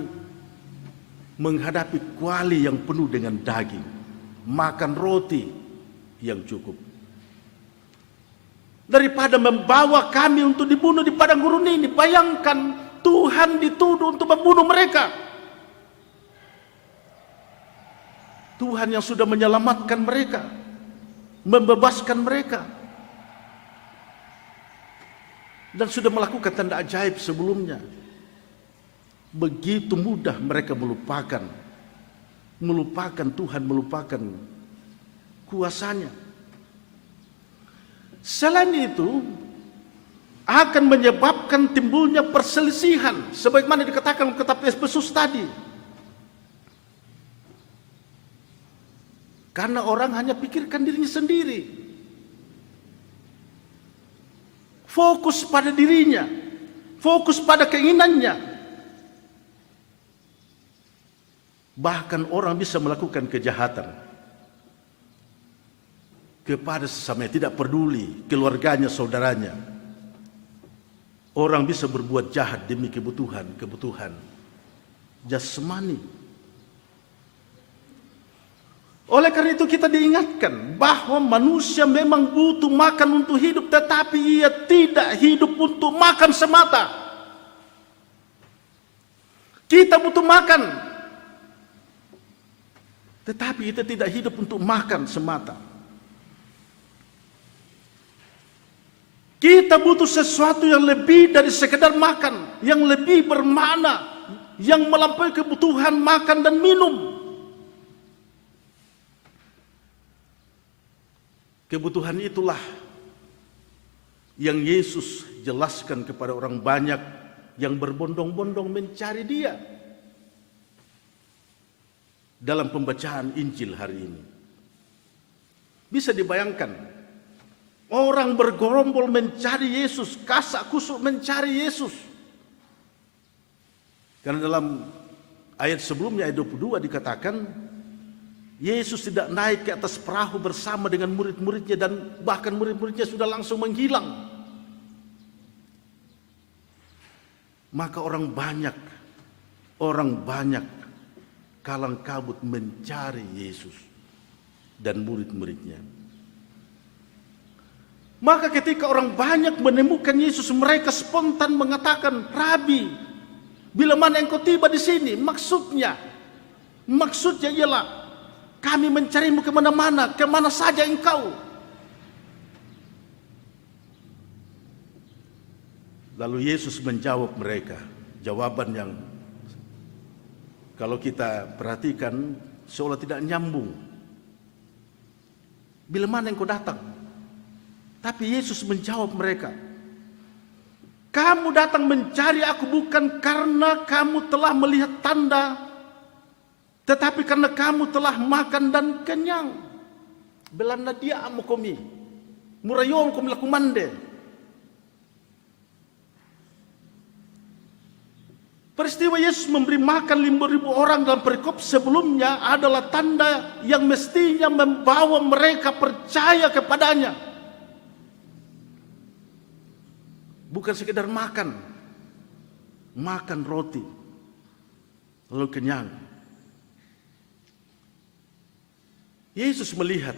menghadapi kuali yang penuh dengan daging, makan roti yang cukup. daripada membawa kami untuk dibunuh di padang gurun ini. Bayangkan Tuhan dituduh untuk membunuh mereka. Tuhan yang sudah menyelamatkan mereka, membebaskan mereka, dan sudah melakukan tanda ajaib sebelumnya. Begitu mudah mereka melupakan Tuhan, melupakan kuasanya. Selain itu, akan menyebabkan timbulnya perselisihan, sebagaimana dikatakan kitab Efesus tadi. Karena orang hanya pikirkan dirinya sendiri, fokus pada dirinya, fokus pada keinginannya. Bahkan orang bisa melakukan kejahatan kepada sesamanya, tidak peduli keluarganya, saudaranya. Orang bisa berbuat jahat demi kebutuhan jasmani. Oleh karena itu kita diingatkan bahwa manusia memang butuh makan untuk hidup, tetapi ia tidak hidup untuk makan semata. Kita butuh makan, tetapi kita tidak hidup untuk makan semata. Kita butuh sesuatu yang lebih dari sekedar makan, yang lebih bermakna, yang melampaui kebutuhan makan dan minum. Kebutuhan itulah yang Yesus jelaskan kepada orang banyak yang berbondong-bondong mencari Dia dalam pembacaan Injil hari ini. Bisa dibayangkan, orang bergerombol mencari Yesus, kasak kusuk mencari Yesus. Karena dalam ayat sebelumnya, ayat 22 dikatakan, Yesus tidak naik ke atas perahu bersama dengan murid-muridnya, dan bahkan murid-muridnya sudah langsung menghilang. Maka orang banyak kalang kabut mencari Yesus dan murid-muridnya. Maka ketika orang banyak menemukan Yesus, mereka spontan mengatakan, "Rabi, bila mana engkau tiba di sini?" Maksudnya ialah, kami mencarimu kemana-mana, kemana saja engkau. Lalu Yesus menjawab mereka, jawaban yang kalau kita perhatikan seolah tidak nyambung. Bila mana engkau datang? Tapi Yesus menjawab mereka, "Kamu datang mencari aku bukan karena kamu telah melihat tanda, tetapi karena kamu telah makan dan kenyang. Belanda dia amo komi, murayon komi lakumande." Peristiwa Yesus memberi makan 5.000 orang dalam perikop sebelumnya adalah tanda yang mestinya membawa mereka percaya kepadanya. Bukan sekedar makan roti lalu kenyang. Yesus melihat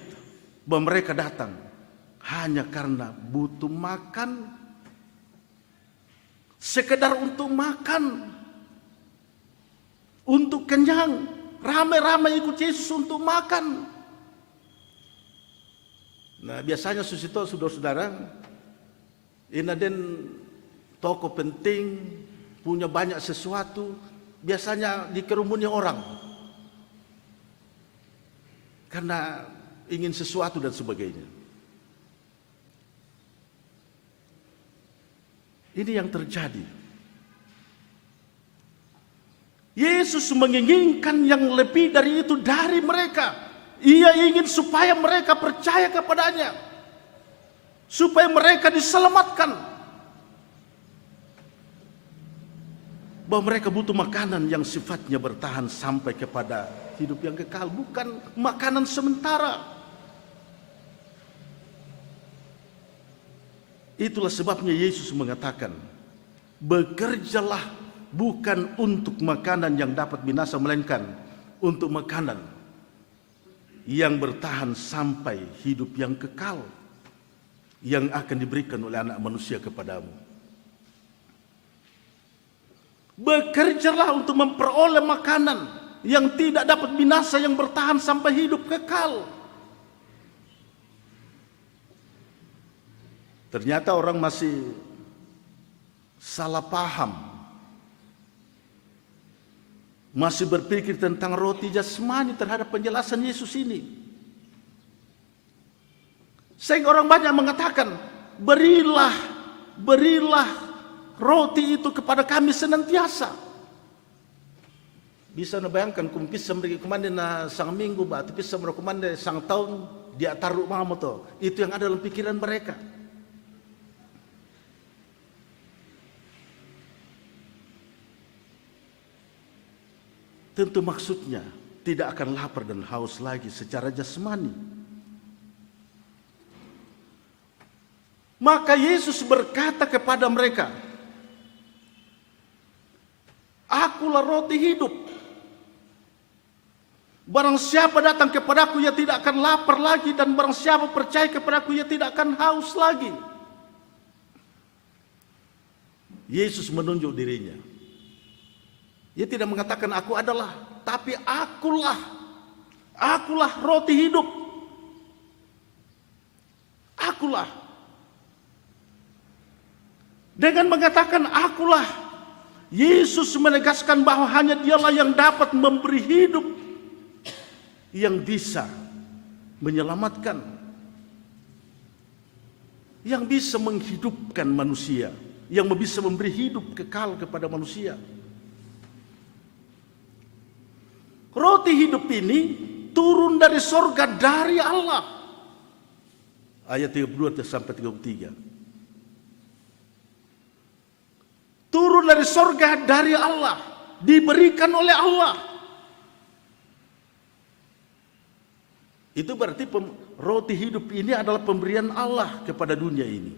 bahwa mereka datang hanya karena butuh makan, sekedar untuk makan, untuk kenyang. Ramai-ramai ikut Yesus untuk makan. Nah, biasanya susito saudara-saudara, inaden toko penting, punya banyak sesuatu, biasanya dikerumuni orang karena ingin sesuatu dan sebagainya. Ini yang terjadi. Yesus menginginkan yang lebih dari itu dari mereka. Ia ingin supaya mereka percaya kepadanya, supaya mereka diselamatkan. Bahwa mereka butuh makanan yang sifatnya bertahan sampai kepada hidup yang kekal, bukan makanan sementara. Itulah sebabnya Yesus mengatakan, "Bekerjalah bukan untuk makanan yang dapat binasa, melainkan untuk makanan yang bertahan sampai hidup yang kekal." yang akan diberikan oleh anak manusia kepadamu. Bekerjalah untuk memperoleh makanan yang tidak dapat binasa, yang bertahan sampai hidup kekal. Ternyata orang masih salah paham, masih berpikir tentang roti jasmani terhadap penjelasan Yesus ini. Sehingga orang banyak mengatakan, berilah roti itu kepada kami senantiasa. Bisa nabayangkan kung bisa mereka kumande na sang minggu ba, tapi bisa mereka kumande sang tahun dia taruh mamo to. Itu yang ada dalam pikiran mereka. Tentu maksudnya tidak akan lapar dan haus lagi secara jasmani. Maka Yesus berkata kepada mereka, "Akulah roti hidup. Barang siapa datang kepadaku, ia tidak akan lapar lagi, dan barang siapa percaya kepadaku, ia tidak akan haus lagi." Yesus menunjuk dirinya. Dia tidak mengatakan aku adalah, tapi akulah roti hidup. Akulah. Dengan mengatakan akulah, Yesus menegaskan bahwa hanya dialah yang dapat memberi hidup, yang bisa menyelamatkan, yang bisa menghidupkan manusia, yang bisa memberi hidup kekal kepada manusia. Roti hidup ini turun dari sorga dari Allah. Ayat 32 sampai 33. Turun dari sorga dari Allah, diberikan oleh Allah. Itu berarti roti hidup ini adalah pemberian Allah kepada dunia ini.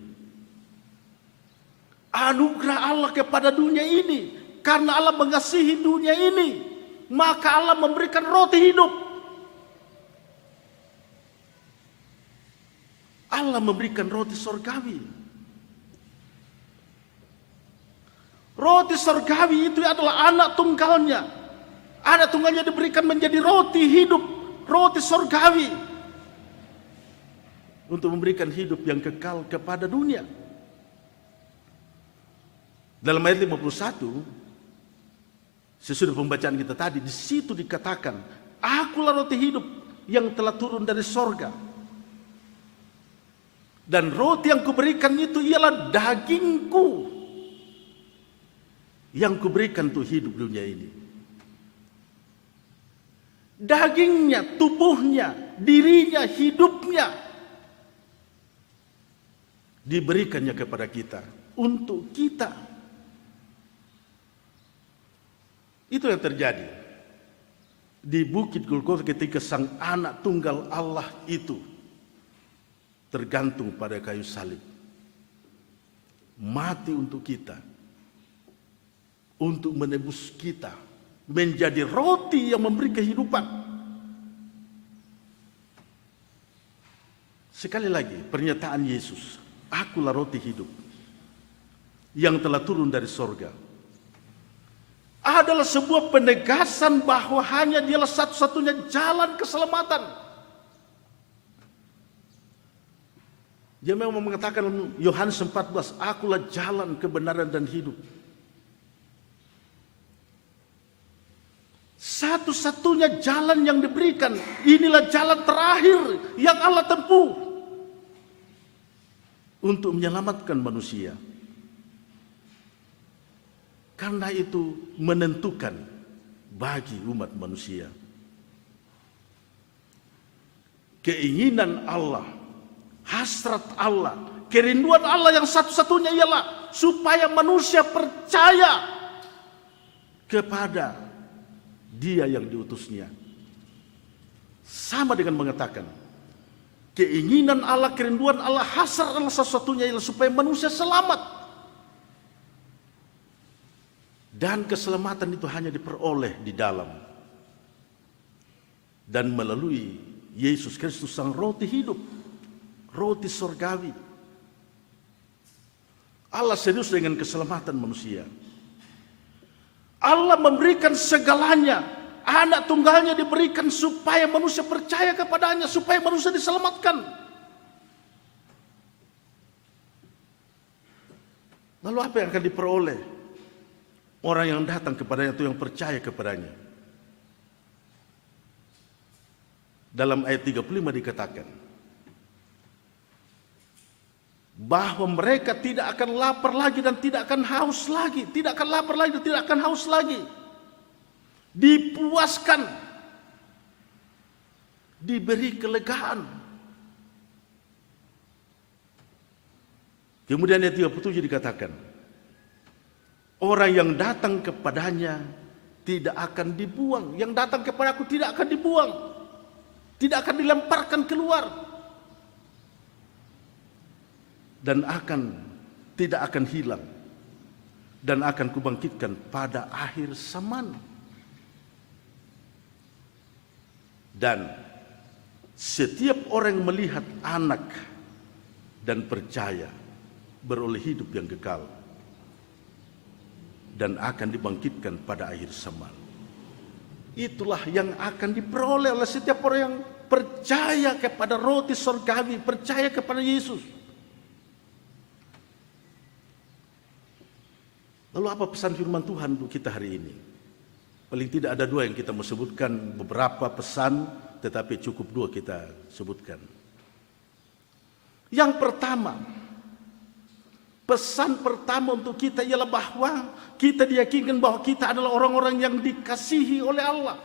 Anugerah Allah kepada dunia ini. Karena Allah mengasihi dunia ini, maka Allah memberikan roti hidup. Allah memberikan roti sorgawi. Roti sorgawi itu adalah anak tunggalnya. Anak tunggalnya diberikan menjadi roti hidup, roti sorgawi, untuk memberikan hidup yang kekal kepada dunia. Dalam ayat 51, sesudah pembacaan kita tadi, di situ dikatakan, akulah roti hidup yang telah turun dari sorga. Dan roti yang kuberikan itu ialah dagingku, yang kuberikan untuk hidup dunia ini. Dagingnya, tubuhnya, dirinya, hidupnya diberikannya kepada kita, untuk kita. Itu yang terjadi di Bukit Golgota ketika sang anak tunggal Allah itu tergantung pada kayu salib, mati untuk kita, untuk menebus kita, menjadi roti yang memberi kehidupan. Sekali lagi pernyataan Yesus, akulah roti hidup yang telah turun dari sorga, adalah sebuah penegasan bahwa hanya dialah satu-satunya jalan keselamatan. Dia memang mengatakan Yohanes 14, akulah jalan, kebenaran dan hidup. Satu-satunya jalan yang diberikan, inilah jalan terakhir yang Allah tempuh untuk menyelamatkan manusia. Karena itu menentukan bagi umat manusia. Keinginan Allah, hasrat Allah, kerinduan Allah yang satu-satunya ialah supaya manusia percaya kepada Dia yang diutusnya. Sama dengan mengatakan, keinginan Allah, kerinduan Allah, hasrat Allah satu-satunya ialah supaya manusia selamat. Dan keselamatan itu hanya diperoleh di dalam dan melalui Yesus Kristus, sang roti hidup, roti sorgawi Allah serius dengan keselamatan manusia. Allah memberikan segalanya. Anak tunggalnya diberikan supaya manusia percaya kepadanya, supaya manusia diselamatkan. Lalu apa yang akan diperoleh orang yang datang kepadanya atau yang percaya kepadanya? Dalam ayat 35 dikatakan bahwa mereka tidak akan lapar lagi dan tidak akan haus lagi. Tidak akan lapar lagi dan tidak akan haus lagi. Dipuaskan. Diberi kelegaan. Kemudian ayat 37 dikatakan, orang yang datang kepadanya tidak akan dibuang. Yang datang kepada aku tidak akan dibuang. Tidak akan dilemparkan keluar. Dan tidak akan hilang. Dan akan kubangkitkan pada akhir zaman. Dan setiap orang yang melihat anak dan percaya beroleh hidup yang kekal dan akan dibangkitkan pada akhir zaman. Itulah yang akan diperoleh oleh setiap orang yang percaya kepada roti surgawi, percaya kepada Yesus. Lalu apa pesan firman Tuhan untuk kita hari ini? Paling tidak ada dua yang kita mau sebutkan, beberapa pesan, tetapi cukup dua kita sebutkan. Yang pertama, pesan pertama untuk kita ialah bahwa kita diyakinkan bahwa kita adalah orang-orang yang dikasihi oleh Allah.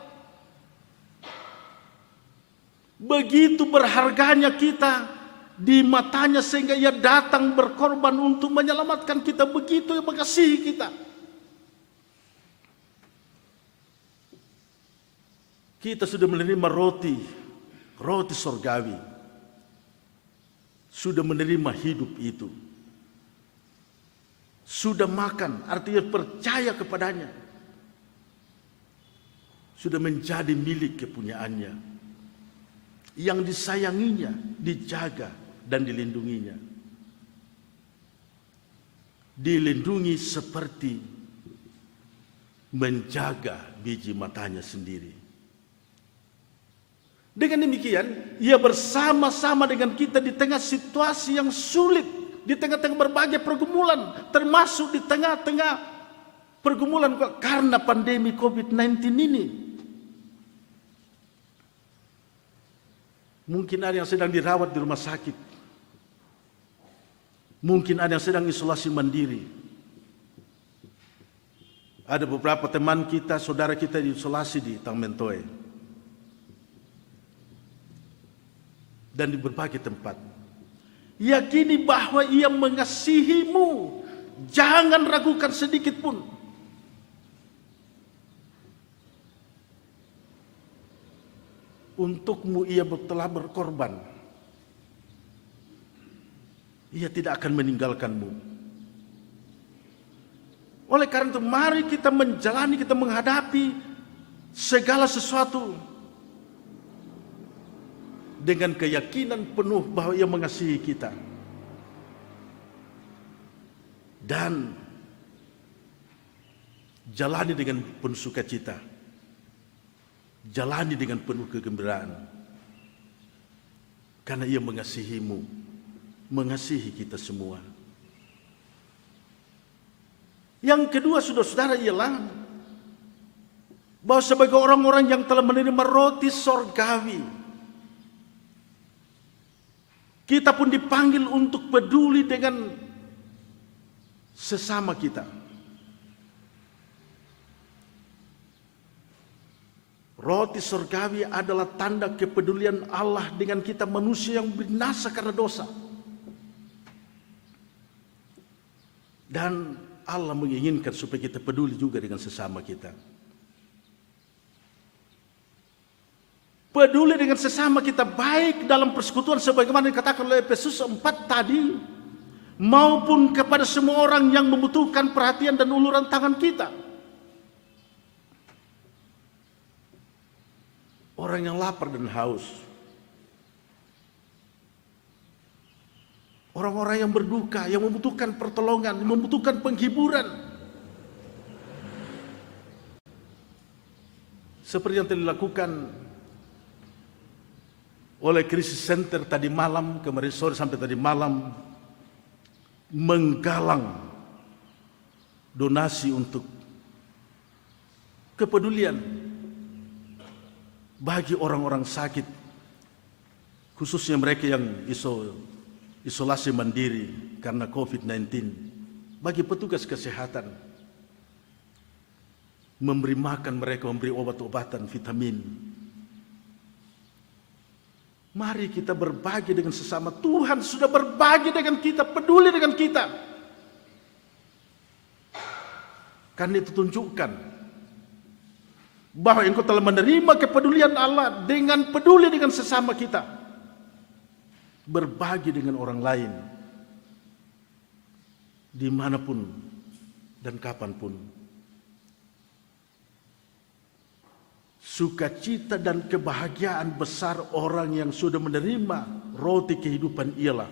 Begitu berharganya kita di matanya sehingga ia datang berkorban untuk menyelamatkan kita. Begitu ia mengasihi kita. Kita sudah menerima roti surgawi. Sudah menerima hidup itu. Sudah makan, artinya percaya kepadanya. Sudah menjadi milik kepunyaannya. Yang disayanginya, dijaga dan dilindunginya. Dilindungi seperti menjaga biji matanya sendiri. Dengan demikian, ia bersama-sama dengan kita di tengah situasi yang sulit, di tengah-tengah berbagai pergumulan, termasuk di tengah-tengah pergumulan karena pandemi COVID-19 ini. Mungkin ada yang sedang dirawat di rumah sakit. Mungkin ada yang sedang isolasi mandiri. Ada beberapa teman kita, saudara kita diisolasi di Tangmentoe. Dan di berbagai tempat. Yakini bahwa ia mengasihimu. Jangan ragukan sedikit pun. Untukmu ia telah berkorban. Ia tidak akan meninggalkanmu. Oleh karena itu mari kita menjalani, kita menghadapi segala sesuatu dengan keyakinan penuh bahwa ia mengasihi kita. Dan jalani dengan penuh sukacita. Jalani dengan penuh kegembiraan. Karena ia mengasihimu, mengasihi kita semua. Yang kedua, saudara-saudara, ialah bahwa sebagai orang-orang yang telah menerima roti sorgawi, kita pun dipanggil untuk peduli dengan sesama kita. Roti surgawi adalah tanda kepedulian Allah dengan kita manusia yang binasa karena dosa. Dan Allah menginginkan supaya kita peduli juga dengan sesama kita. Peduli dengan sesama kita baik dalam persekutuan sebagaimana dikatakan oleh Efesus 4 tadi, maupun kepada semua orang yang membutuhkan perhatian dan uluran tangan kita. Orang yang lapar dan haus. orang-orang yang berduka, yang membutuhkan pertolongan, membutuhkan penghiburan. Seperti yang telah dilakukan oleh Krisis Center tadi malam, kemarin sore sampai tadi malam, menggalang donasi untuk kepedulian bagi orang-orang sakit, khususnya mereka yang isolasi mandiri karena COVID-19, bagi petugas kesehatan, memberi makan mereka, memberi obat-obatan, vitamin. Mari kita berbagi dengan sesama. Tuhan sudah berbagi dengan kita, peduli dengan kita. Karena itu tunjukkan bahwa engkau telah menerima kepedulian Allah dengan peduli dengan sesama kita. Berbagi dengan orang lain. Dimanapun dan kapanpun. Sukacita dan kebahagiaan besar orang yang sudah menerima roti kehidupan ialah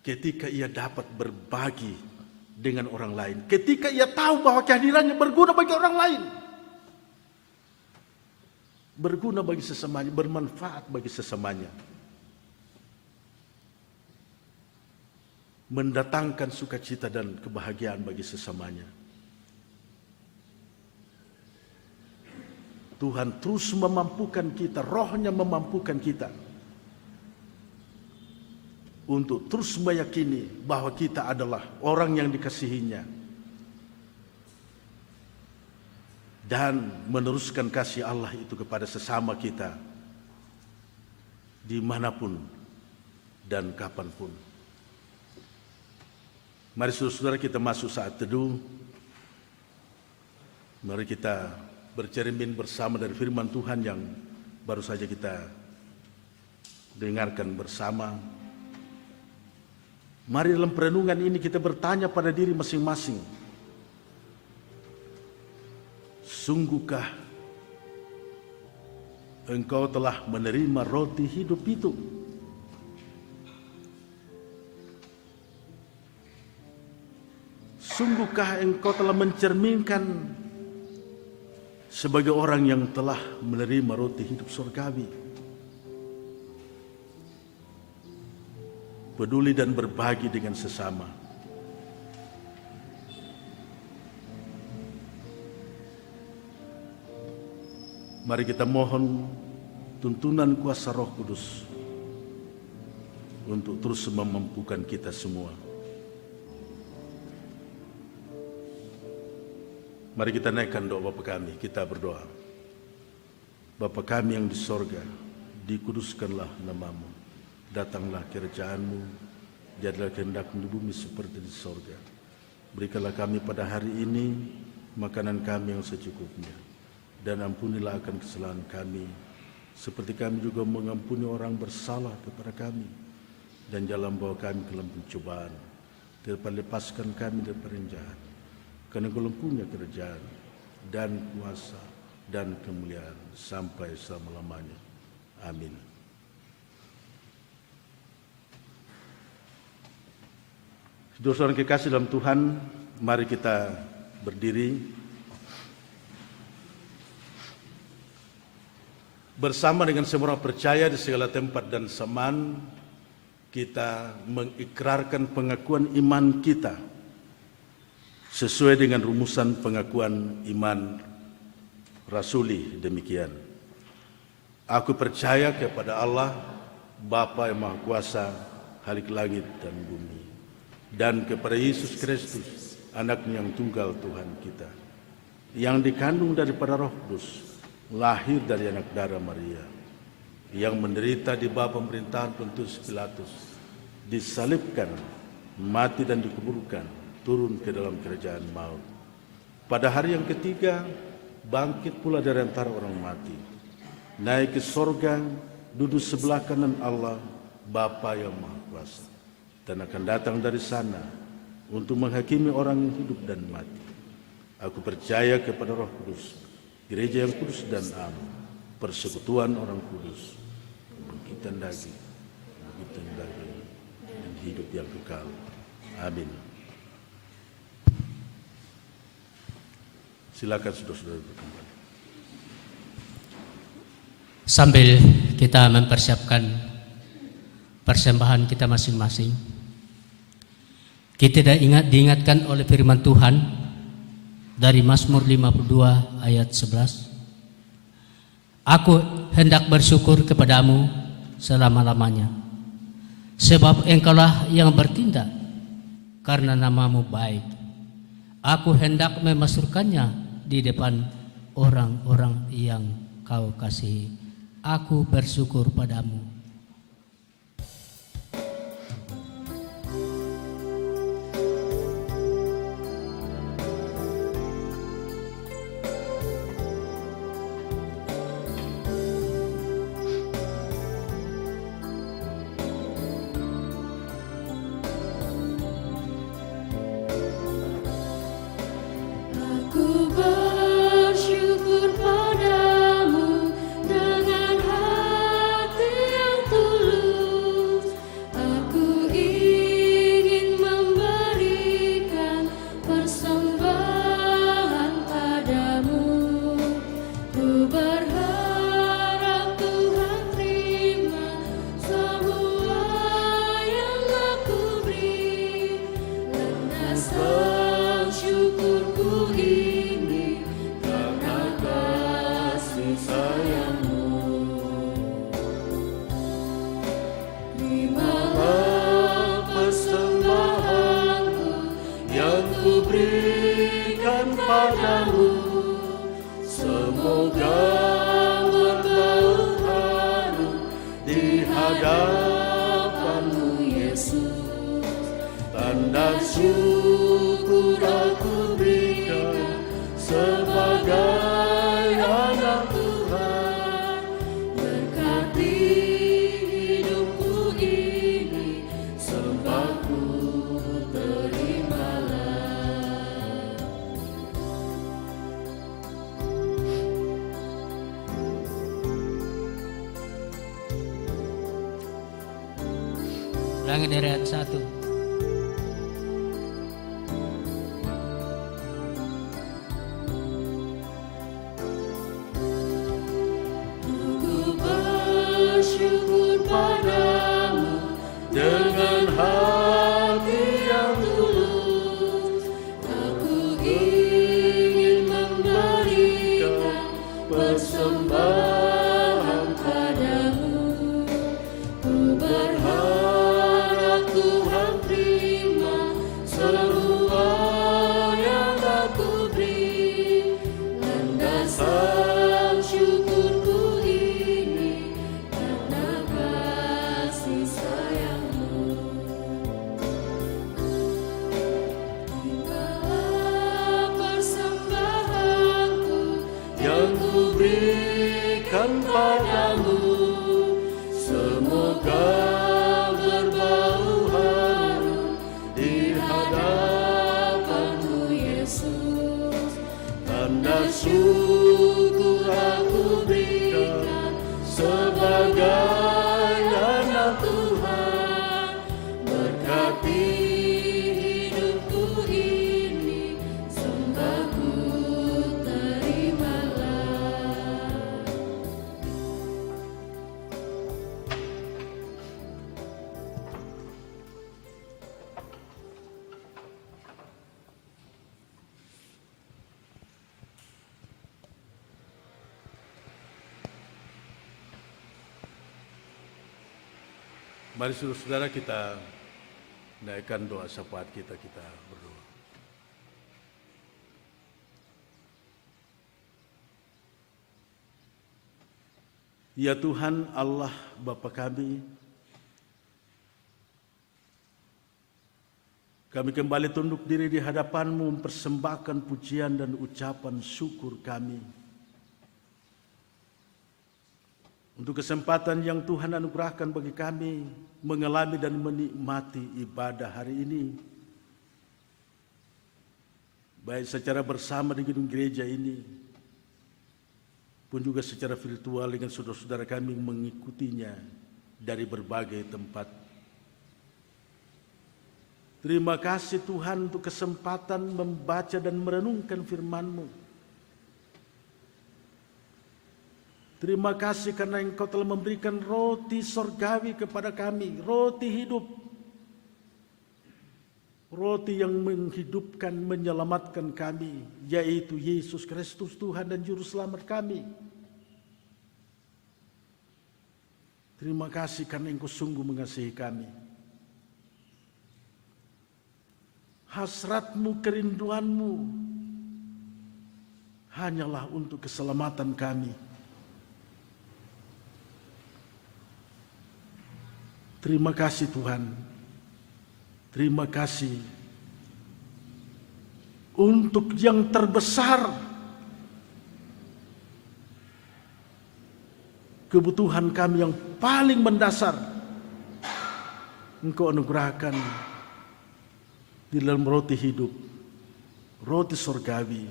ketika ia dapat berbagi dengan orang lain, ketika ia tahu bahwa kehadirannya berguna bagi orang lain, berguna bagi sesamanya, bermanfaat bagi sesamanya, mendatangkan sukacita dan kebahagiaan bagi sesamanya. Tuhan terus memampukan kita, rohnya memampukan kita untuk terus meyakini bahwa kita adalah orang yang dikasihinya dan meneruskan kasih Allah itu kepada sesama kita dimanapun dan kapanpun. Mari saudara-saudara kita masuk saat teduh. Mari kita bercermin bersama dari firman Tuhan yang baru saja kita dengarkan bersama. Mari dalam perenungan ini kita bertanya pada diri masing-masing. Sungguhkah engkau telah menerima roti hidup itu? Sungguhkah engkau telah mencerminkan sebagai orang yang telah menerima roti hidup surgawi? Peduli dan berbagi dengan sesama. Mari kita mohon tuntunan kuasa Roh Kudus untuk terus memampukan kita semua. Mari kita naikkan doa Bapa kami, kita berdoa. Bapa kami yang di sorga, dikuduskanlah namamu, datanglah kerajaan-Mu, jadilah kehendak-Mu di bumi seperti di sorga. Berikanlah kami pada hari ini makanan kami yang secukupnya, dan ampunilah akan kesalahan kami, seperti kami juga mengampuni orang bersalah kepada kami, dan jangan bawa kami ke dalam pencobaan, tetapi lepaskan kami daripada yang jahat. Karena Engkau punya kerajaan dan kuasa dan kemuliaan sampai selama-lamanya. Amin. Saudara-saudara yang kekasih dalam Tuhan, mari kita berdiri bersama dengan semua orang percaya di segala tempat dan zaman. Kita mengikrarkan pengakuan iman kita sesuai dengan rumusan pengakuan iman rasuli demikian. Aku percaya kepada Allah, Bapa yang Maha Kuasa, Khalik langit dan bumi, dan kepada Yesus Kristus, Anaknya yang tunggal Tuhan kita, yang dikandung daripada Roh Kudus, lahir dari anak darah Maria, yang menderita di bawah pemerintahan Pontius Pilatus, disalibkan, mati dan dikuburkan, turun ke dalam kerajaan maut. Pada hari yang ketiga, bangkit pula dari antara orang mati, naik ke sorga, duduk sebelah kanan Allah, Bapa yang Maha Kuasa, dan akan datang dari sana untuk menghakimi orang yang hidup dan mati. Aku percaya kepada Roh Kudus, gereja yang kudus dan am, persekutuan orang kudus, pembangkitan daging, itu dan hidup yang kekal. Amin. Silakan saudara-saudara berkembang. Sambil kita mempersiapkan persembahan kita masing-masing, kita diingatkan oleh firman Tuhan dari Mazmur 52 ayat 11. Aku hendak bersyukur kepadamu selama-lamanya, sebab engkaulah yang bertindak karena namamu baik. Aku hendak memasukkannya di depan orang-orang yang kau kasihi. Aku bersyukur padamu. Aku bersyukur padamu dengan hati yang tulus. Aku ingin memberikan persembahan padamu. Ku berharap Tuhan terima semua yang aku beri. Landaskan syukurku ini karena kasih sayangmu. Terimalah persembahanku Yang kuberikan padamu, semoga berbau harum di hadapanmu, Yesus. tanda syukur aku berikan sebagai anak Tuhan. Berkati hidupku ini, sembahku terimalah. Ulangi dari ayat 1. Ku bersyukur padamu Dengan hati yang tulus. Aku ingin memberikan persembahan padamu. Ku berharap Tuhan terima semua yang aku beri. Landaskan syukurku ini karena kasih sayangmu. Terimalah persembahanku yang kuberikan padamu, semoga berbau harum di hadapanmu, Yesus. tanda syukur aku berikan sebagai anak Tuhan. Berkati hidupku ini, sembahku terimalah. Mari saudara-saudara kita naikkan doa syafaat kita berdoa. Ya Tuhan Allah Bapa kami kembali tunduk diri di hadapan-Mu mempersembahkan pujian dan ucapan syukur kami untuk kesempatan yang Tuhan anugerahkan bagi kami mengalami dan menikmati ibadah hari ini, baik secara bersama di gedung gereja ini, pun juga secara virtual dengan saudara-saudara kami mengikutinya dari berbagai tempat. Terima kasih Tuhan untuk kesempatan membaca dan merenungkan firman-Mu. Terima kasih karena Engkau telah memberikan roti sorgawi kepada kami, roti hidup. Roti yang menghidupkan, menyelamatkan kami, yaitu Yesus Kristus Tuhan dan Juru Selamat kami. Terima kasih karena Engkau sungguh mengasihi kami. Hasrat-Mu, kerinduan-Mu hanyalah untuk keselamatan kami. Terima kasih Tuhan. Terima kasih untuk yang terbesar, kebutuhan kami yang paling mendasar Engkau anugerahkan di dalam roti hidup, roti sorgawi,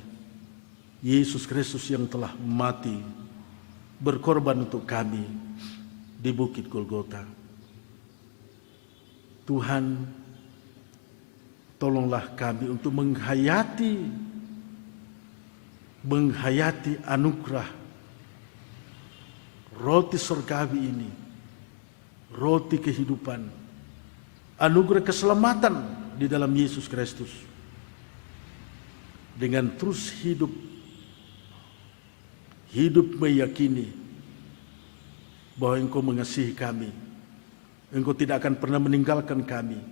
Yesus Kristus yang telah mati, berkorban untuk kami di Bukit Golgota. Tuhan, tolonglah kami untuk menghayati anugerah roti surgawi ini, roti kehidupan, anugerah keselamatan di dalam Yesus Kristus. Dengan terus hidup meyakini bahwa Engkau mengasihi kami, Engkau tidak akan pernah meninggalkan kami,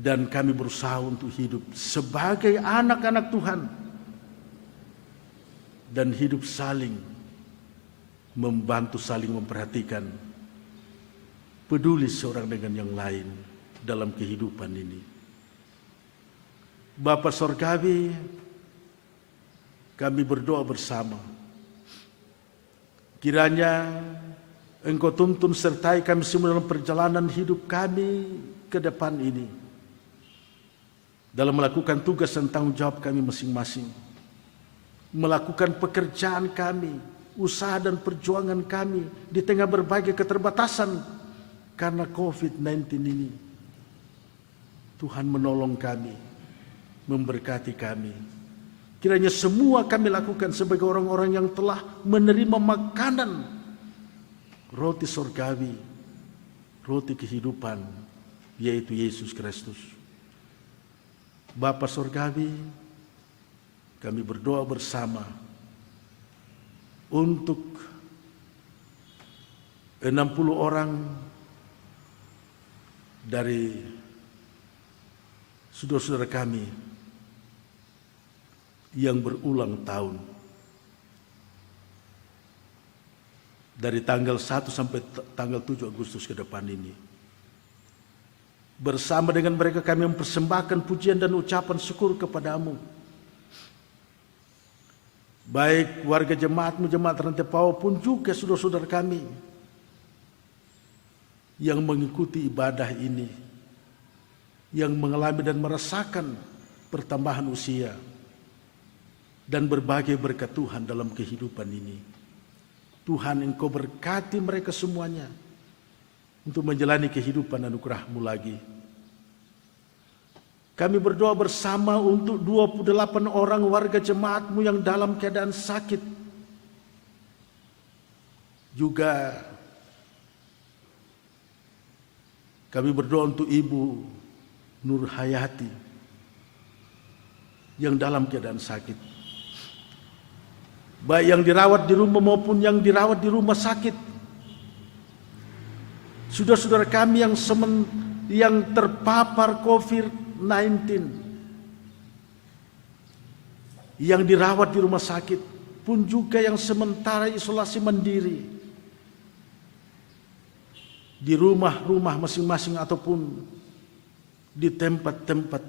dan kami berusaha untuk hidup sebagai anak-anak Tuhan dan hidup saling membantu, saling memperhatikan, peduli seorang dengan yang lain dalam kehidupan ini. Bapa Sorgawi, kami berdoa bersama, kiranya Engkau tuntun sertai kami semua dalam perjalanan hidup kami ke depan ini, dalam melakukan tugas dan tanggung jawab kami masing-masing, melakukan pekerjaan kami, usaha dan perjuangan kami di tengah berbagai keterbatasan karena COVID-19 ini. Tuhan menolong kami, memberkati kami. Kiranya semua kami lakukan sebagai orang-orang yang telah menerima makanan roti surgawi, roti kehidupan, yaitu Yesus Kristus. Bapa Surgawi, kami berdoa bersama untuk 60 orang dari saudara-saudara kami yang berulang tahun. Dari tanggal 1 sampai tanggal 7 Agustus ke depan ini. Bersama dengan mereka kami mempersembahkan pujian dan ucapan syukur kepadamu. Baik warga jemaatmu, jemaat Rantepao pun juga saudara-saudara kami yang mengikuti ibadah ini, yang mengalami dan merasakan pertambahan usia dan berbagai berkat Tuhan dalam kehidupan ini. Tuhan, Engkau berkati mereka semuanya untuk menjalani kehidupan anugerah-Mu lagi. Kami berdoa bersama untuk 28 orang warga jemaat-Mu yang dalam keadaan sakit. Juga kami berdoa untuk Ibu Nur Hayati yang dalam keadaan sakit, baik yang dirawat di rumah maupun yang dirawat di rumah sakit. Saudara-saudara kami yang terpapar COVID-19, yang dirawat di rumah sakit, pun juga yang sementara isolasi mandiri di rumah-rumah masing-masing ataupun di tempat-tempat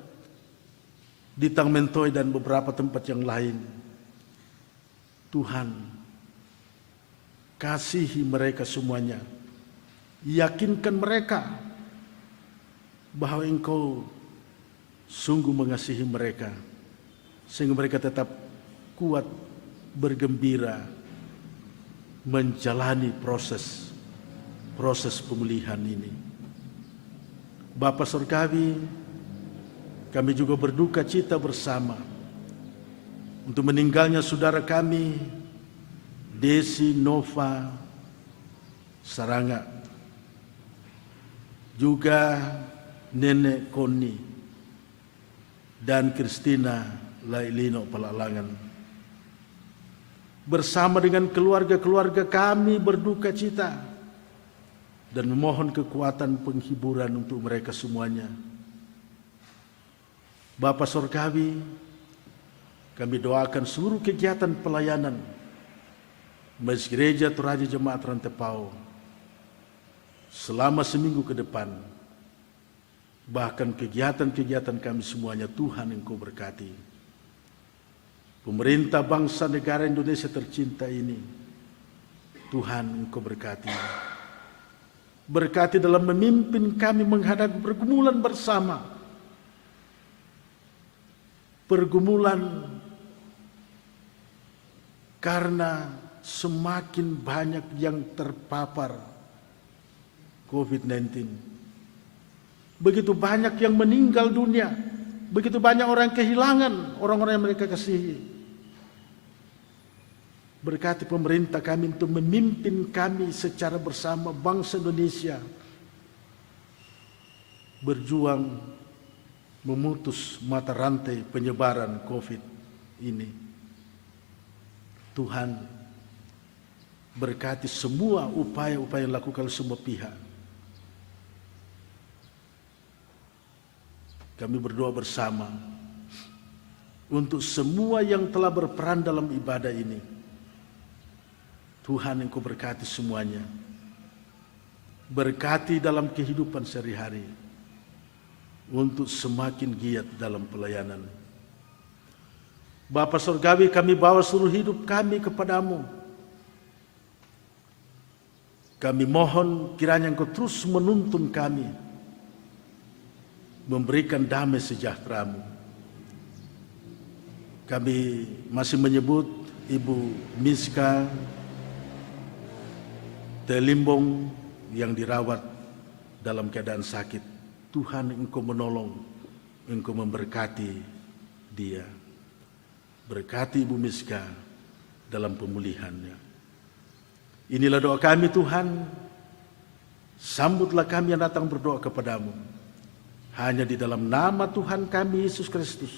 di Tangmentoi dan beberapa tempat yang lain. Tuhan, kasihi mereka semuanya. Yakinkan mereka bahwa Engkau sungguh mengasihi mereka, sehingga mereka tetap kuat, bergembira, menjalani proses proses pemulihan ini. Bapa Surgawi, kami juga berduka cita bersama untuk meninggalnya saudara kami Desi Nova Saranga, juga Nenek Koni dan Kristina Lailino Palalangan. Bersama dengan keluarga-keluarga kami berduka cita dan memohon kekuatan penghiburan untuk mereka semuanya. Bapa Surgawi, kami doakan seluruh kegiatan pelayanan Masjid Gereja Toraja Jemaat Rantepao selama seminggu ke depan. Bahkan kegiatan-kegiatan kami semuanya, Tuhan Engkau berkati. Pemerintah bangsa negara Indonesia tercinta ini, Tuhan Engkau berkati. Berkati dalam memimpin kami menghadapi pergumulan bersama. Pergumulan karena semakin banyak yang terpapar COVID-19. Begitu banyak yang meninggal dunia. Begitu banyak orang yang kehilangan orang-orang yang mereka kasihi. Berkati pemerintah kami untuk memimpin kami secara bersama bangsa Indonesia berjuang memutus mata rantai penyebaran COVID ini. Tuhan berkati semua upaya-upaya yang dilakukan oleh semua pihak. Kami berdoa bersama untuk semua yang telah berperan dalam ibadah ini. Tuhan Engkau berkati semuanya. Berkati dalam kehidupan sehari-hari untuk semakin giat dalam pelayanan. Bapa Surgawi, kami bawa seluruh hidup kami kepadamu. Kami mohon kiranya Engkau terus menuntun kami, memberikan damai sejahtera-Mu. Kami masih menyebut Ibu Miska Telimbong yang dirawat dalam keadaan sakit. Tuhan Engkau menolong, Engkau memberkati dia. Berkati Ibu Miska dalam pemulihannya. Inilah doa kami Tuhan. Sambutlah kami yang datang berdoa kepadamu. Hanya di dalam nama Tuhan kami Yesus Kristus,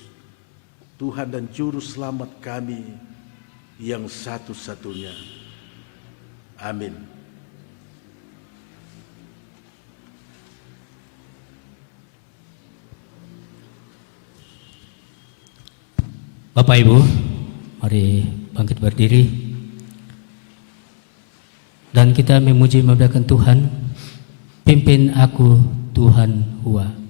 Tuhan dan Juru Selamat kami yang satu-satunya. Amin. Bapak Ibu, mari bangkit berdiri dan kita memuji memuliakan Tuhan. Pimpin aku Tuhan Hua.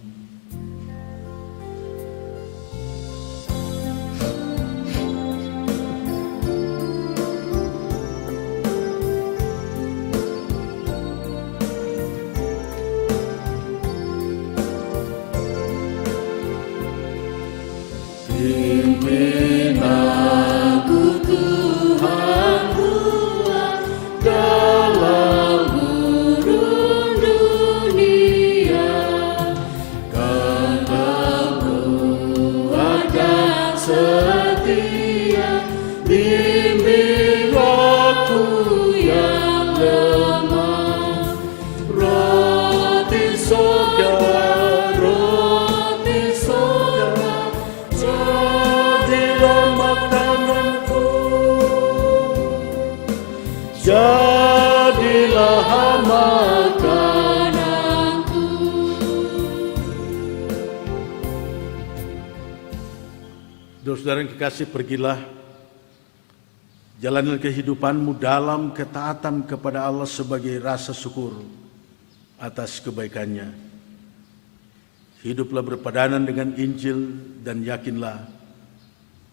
Saudara yang kekasih, pergilah, jalanilah kehidupanmu dalam ketaatan kepada Allah sebagai rasa syukur atas kebaikannya. Hiduplah berpadanan dengan Injil dan yakinlah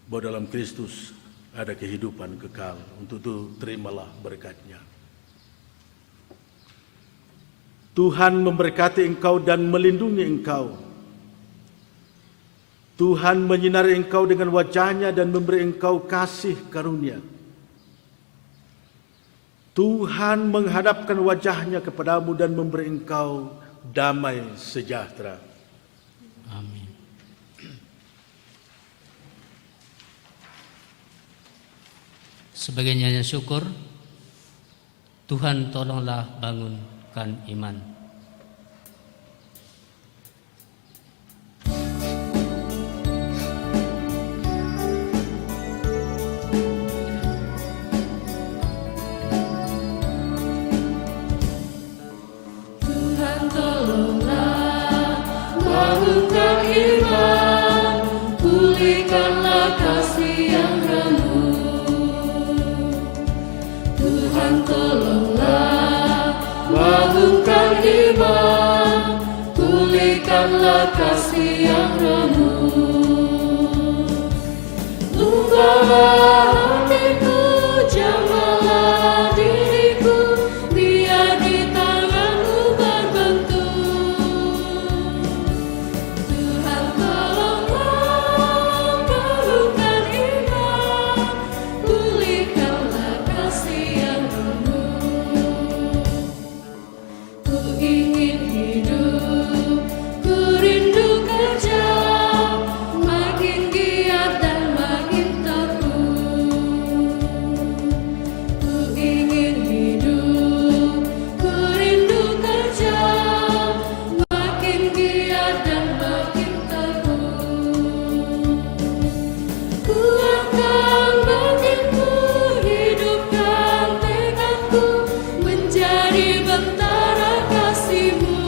bahwa dalam Kristus ada kehidupan kekal. Untuk itu terimalah berkat-Nya. Tuhan memberkati engkau dan melindungi engkau. Tuhan menyinari engkau dengan wajah-Nya dan memberi engkau kasih karunia. Tuhan menghadapkan wajahnya kepadamu dan memberi engkau damai sejahtera. Amin. Sebagai nyanyian syukur, Tuhan tolonglah bangunkan iman. Tuhan tolonglah bangunkan iman, pulihkanlah kasih yang rapuh. Tuhan tolonglah bangunkan iman, pulihkanlah kasih yang rapuh. Lupalah hatiku, jamalah diriku, biar di tanganmu berbentuk. Tuhan tolonglah bangunkan iman, pulihkanlah kasih yang rapuh. Ku ingin hidup, ku rindu kerja, makin giat dan makin teguh. Ku ingin hidup, ku rindu kerja, makin giat dan makin teguh. Ku akan bangkitku, hidupkan tekadku, menjadi bentara kasih-Mu.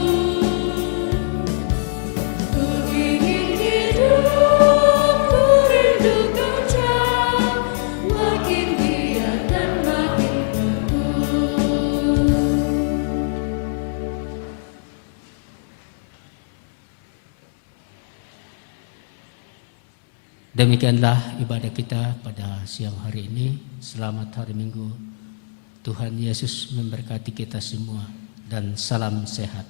Ku ingin hidup, ku rindu kerja, makin giat dan makin teguh. Demikianlah ibadah kita pada siang hari ini. Selamat hari Minggu. Tuhan Yesus memberkati kita semua dan salam sehat.